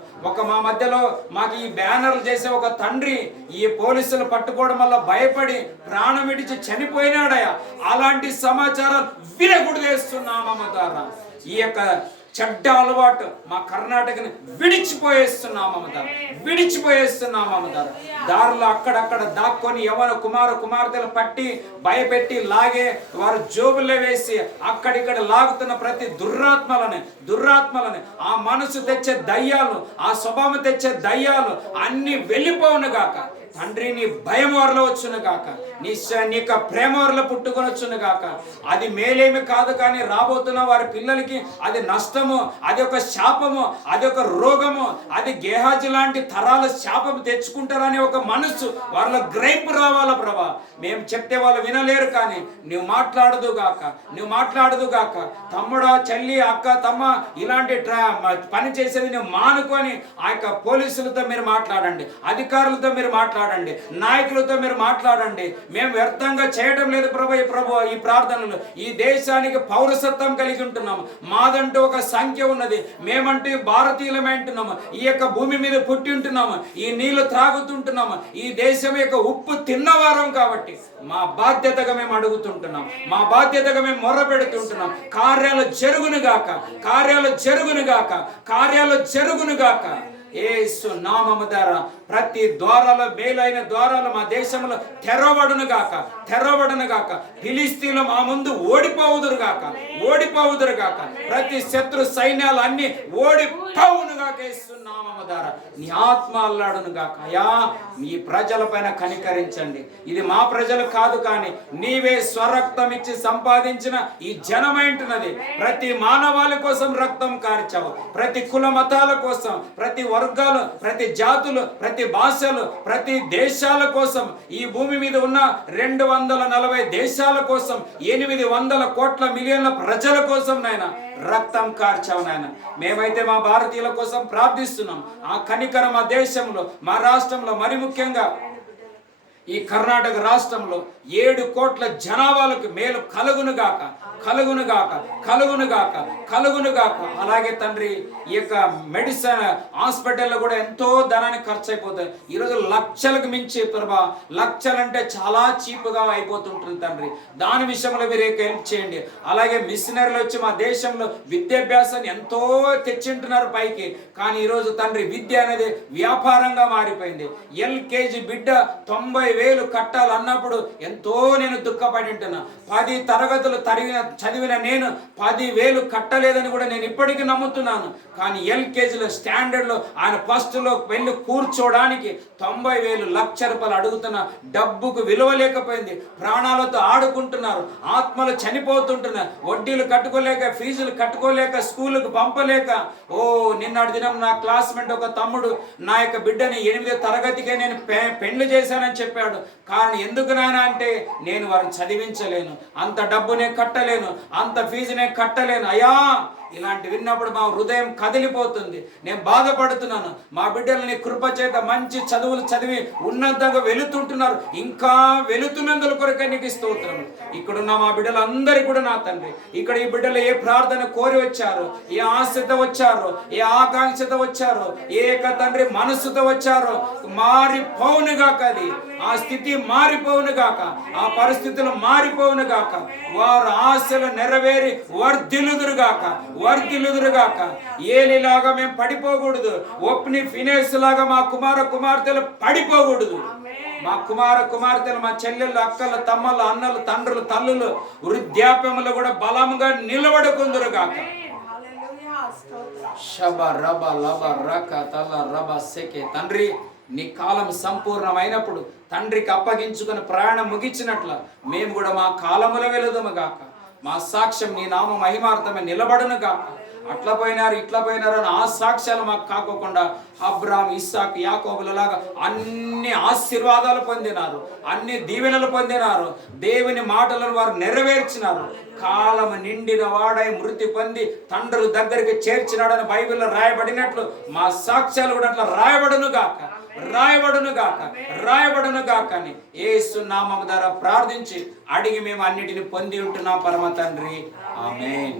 మా మధ్యలో మాకు ఈ బ్యానర్లు చేసే ఒక తండ్రి ఈ పోలీసులు పట్టుకోవడం వల్ల భయపడి ప్రాణం విడిచి చనిపోయినాడయా. అలాంటి సమాచారాలు విరగుడిస్తున్నామమ్మ ద్వారా ఈ యొక్క చెడ్డ అలవాటు మా కర్ణాటకని విడిచిపోయేస్తున్నామమ్మ ద్వారా. దారిలో అక్కడక్కడ దాక్కొని యవన కుమార్తెలు పట్టి భయపెట్టి లాగే వారు జోబుల్లో వేసి అక్కడిక్కడ లాగుతున్న ప్రతి దుర్రాత్మలని ఆ మనసు తెచ్చే దయ్యాలు, ఆ స్వభావం తెచ్చే దయ్యాలు అన్ని వెళ్ళిపోవును గాక. తండ్రి నీ భయం వారిలో వచ్చును గాక, నీకు ప్రేమ వారిలో పుట్టుకొని వచ్చును గాక. అది మేలేమి కాదు, కానీ రాబోతున్న వారి పిల్లలకి అది నష్టం నష్టము, అది ఒక శాపము, అది ఒక రోగము, అది గేహాజీ లాంటి తరాల శాపం తెచ్చుకుంటారనే ఒక మనస్సు వాళ్ళ గ్రహింపు రావాలా ప్రభా. మేము చెప్తే వాళ్ళు వినలేరు, కానీ నువ్వు మాట్లాడదు గాక తమ్ముడా, చెల్లి, అక్క, తమ్మ ఇలాంటి పని చేసేది నువ్వు మానుకొని ఆ యొక్క పోలీసులతో మీరు మాట్లాడండి, అధికారులతో మీరు మాట్లాడండి, నాయకులతో మీరు మాట్లాడండి. మేము వ్యర్థంగా చేయడం లేదు ప్రభు. ఈ ప్రార్థనలు ఈ దేశానికి పౌరసత్వం కలిగి ఉంటున్నాము. మాదంటూ ఒక సంఖ్య ఉన్నది. మేమంటూ భారతీయులమే అంటున్నాము. ఈ యొక్క భూమి మీద పుట్టి ఉంటున్నాము. ఈ నీళ్లు త్రాగుతుంటున్నాము. ఈ దేశం యొక్క ఉప్పు తిన్నవారం కాబట్టి మా బాధ్యతగా మేము అడుగుతుంటున్నాం. మా బాధ్యతగా మేము మొర్ర పెడుతుంటున్నాం. కార్యాలు జరుగును గాక యేసు నామము ద్వారా ప్రతి ద్వారాల మేలైన ద్వారాలు మా దేశంలో తెరవబడును గాక. ఫిలిస్తీన్లు మా ముందు ఓడిపోవుదురు గాక. ప్రతి శత్రు సైన్యాలు అన్ని ఓడిపోవును గాక. యేసు నామము ద్వారా నీ ఆత్మ అల్లాడును గాక. అయ్యా, మీ ప్రజల పైన కనికరించండి. ఇది మా ప్రజలు కాదు, కానీ నీవే స్వరక్తం ఇచ్చి సంపాదించిన ఈ జనమైంటున్నది. ప్రతి మానవాళి కోసం రక్తం కార్చావు. ప్రతి కుల మతాల కోసం, ప్రతి వర్గాలు, ప్రతి జాతులు, ప్రతి భాషలు, ప్రతి దేశాల కోసం, ఈ భూమి మీద ఉన్న 240 దేశాల కోసం, 800 కోట్ల మిలియన్ల ప్రజల కోసం నాయన రక్తం కార్చావు నాయన. మేమైతే మా భారతీయుల కోసం ప్రార్థిస్తున్నాం. ఆ కనికరం మా దేశంలో, మా రాష్ట్రంలో, మరి ముఖ్యంగా ఈ కర్ణాటక రాష్ట్రంలో 7 కోట్ల జనాభాలకు మేలు కలుగును గాక. అలాగే తండ్రి, ఈ యొక్క మెడిసిన్ హాస్పిటల్లో కూడా ఎంతో ధనాన్ని ఖర్చు అయిపోతుంది. ఈరోజు లక్షలకు మించి ప్రభా, లక్షలంటే చాలా చీప్గా అయిపోతుంటుంది తండ్రి. దాని విషయంలో మీరు హెల్ప్ చేయండి. అలాగే మిషనరీలు వచ్చి మా దేశంలో విద్యాభ్యాసాన్ని ఎంతో తెచ్చింటున్నారు పైకి, కానీ ఈరోజు తండ్రి విద్య అనేది వ్యాపారంగా మారిపోయింది. LKG బిడ్డ 90,000 కట్టాలన్నప్పుడు ఎంతో నేను దుఃఖపడి ఉంటున్నా. 10 తరగతులు చదివిన నేను 10,000 కట్టలేదని కూడా నేను ఇప్పటికీ నమ్ముతున్నాను. కానీ LKGలో స్టాండర్డ్లో ఆయన ఫస్ట్లో వెళ్ళి కూర్చోడానికి 90,000 లక్ష రూపాయలు అడుగుతున్న డబ్బుకు విలువ లేకపోయింది. ప్రాణాలతో ఆడుకుంటున్నారు, ఆత్మలు చనిపోతుంటున్నారు. వడ్డీలు కట్టుకోలేక, ఫీజులు కట్టుకోలేక, స్కూలుకు పంపలేక. నిన్నటి దినం నా క్లాస్మేట్ ఒక తమ్ముడు నా యొక్క బిడ్డని 8వ తరగతికే నేను పెళ్లి చేశానని చెప్పాడు. కానీ ఎందుకు నాయన అంటే, నేను వారిని చదివించలేను, అంత డబ్బునే కట్టలేను, అంత ఫీజునే కట్టలేను. అయ్యా, ఇలాంటి విన్నప్పుడు మా హృదయం కదిలిపోతుంది. నేను బాధపడుతున్నాను. మా బిడ్డలని కృప చేత మంచి చదువులు చదివి ఉన్నతంగా వెళుతుంటున్నారు. ఇంకా వెళుతున్నందుల కొరకే నీకు స్తోత్రం. ఇక్కడున్న మా బిడ్డలందరికీ కూడా నా తండ్రి, ఇక్కడ ఈ బిడ్డలు ఏ ప్రార్థన కోరి వచ్చారు, ఏ ఆశతో వచ్చారు, ఏ ఆకాంక్షతో వచ్చారు, ఏ తండ్రి మనస్సుతో వచ్చారో మారిపోవును గాక. అది ఆ స్థితి మారిపోవును గాక, ఆ పరిస్థితులు మారిపోవును గాక. వారు ఆశలు నెరవేరి వర్ధిల్లుదురుగాక. ఏలిలాగా మేము పడిపోకూడదు. ఒప్ని ఫినేస్ లాగా మా కుమార్తెలు పడిపోకూడదు. మా కుమార్తెలు, మా చెల్లెళ్ళు, అక్కలు, తమ్మలు, అన్నలు, తండ్రులు, తల్లులు వృద్ధాప్యములు కూడా బలంగా నిలబడుకుందురుగాక. తండ్రి, నీ కాలం సంపూర్ణమైనప్పుడు తండ్రికి అప్పగించుకుని ప్రయాణం ముగించినట్ల మేము కూడా మా కాలములో వెళుదుము గాక. మా సాక్ష్యం నీ నామ మహిమార్థమే నిలబడును గాక. అట్లా పోయినారు, ఇట్లా పోయినారు అని ఆ సాక్ష్యాలు మాకు కాకోకుండా అబ్రాహాం, ఇస్సాకు, యాకోబులలాగా అన్ని ఆశీర్వాదాలు పొందినారు, అన్ని దీవెనలు పొందినారు. దేవుని మాటలను వారు నెరవేర్చినారు. కాలం నిండిన వాడై మృతి పొంది తండ్రుల దగ్గరికి చేర్చినాడని బైబిల్లో రాయబడినట్లు మా సాక్ష్యాలు కూడా అట్లా రాయబడును గాక అని యేసు నామము ద్వారా ప్రార్థించి అడిగి మేము అన్నిటిని పొంది ఉంటున్నాం పరమ తండ్రి. ఆమేన్.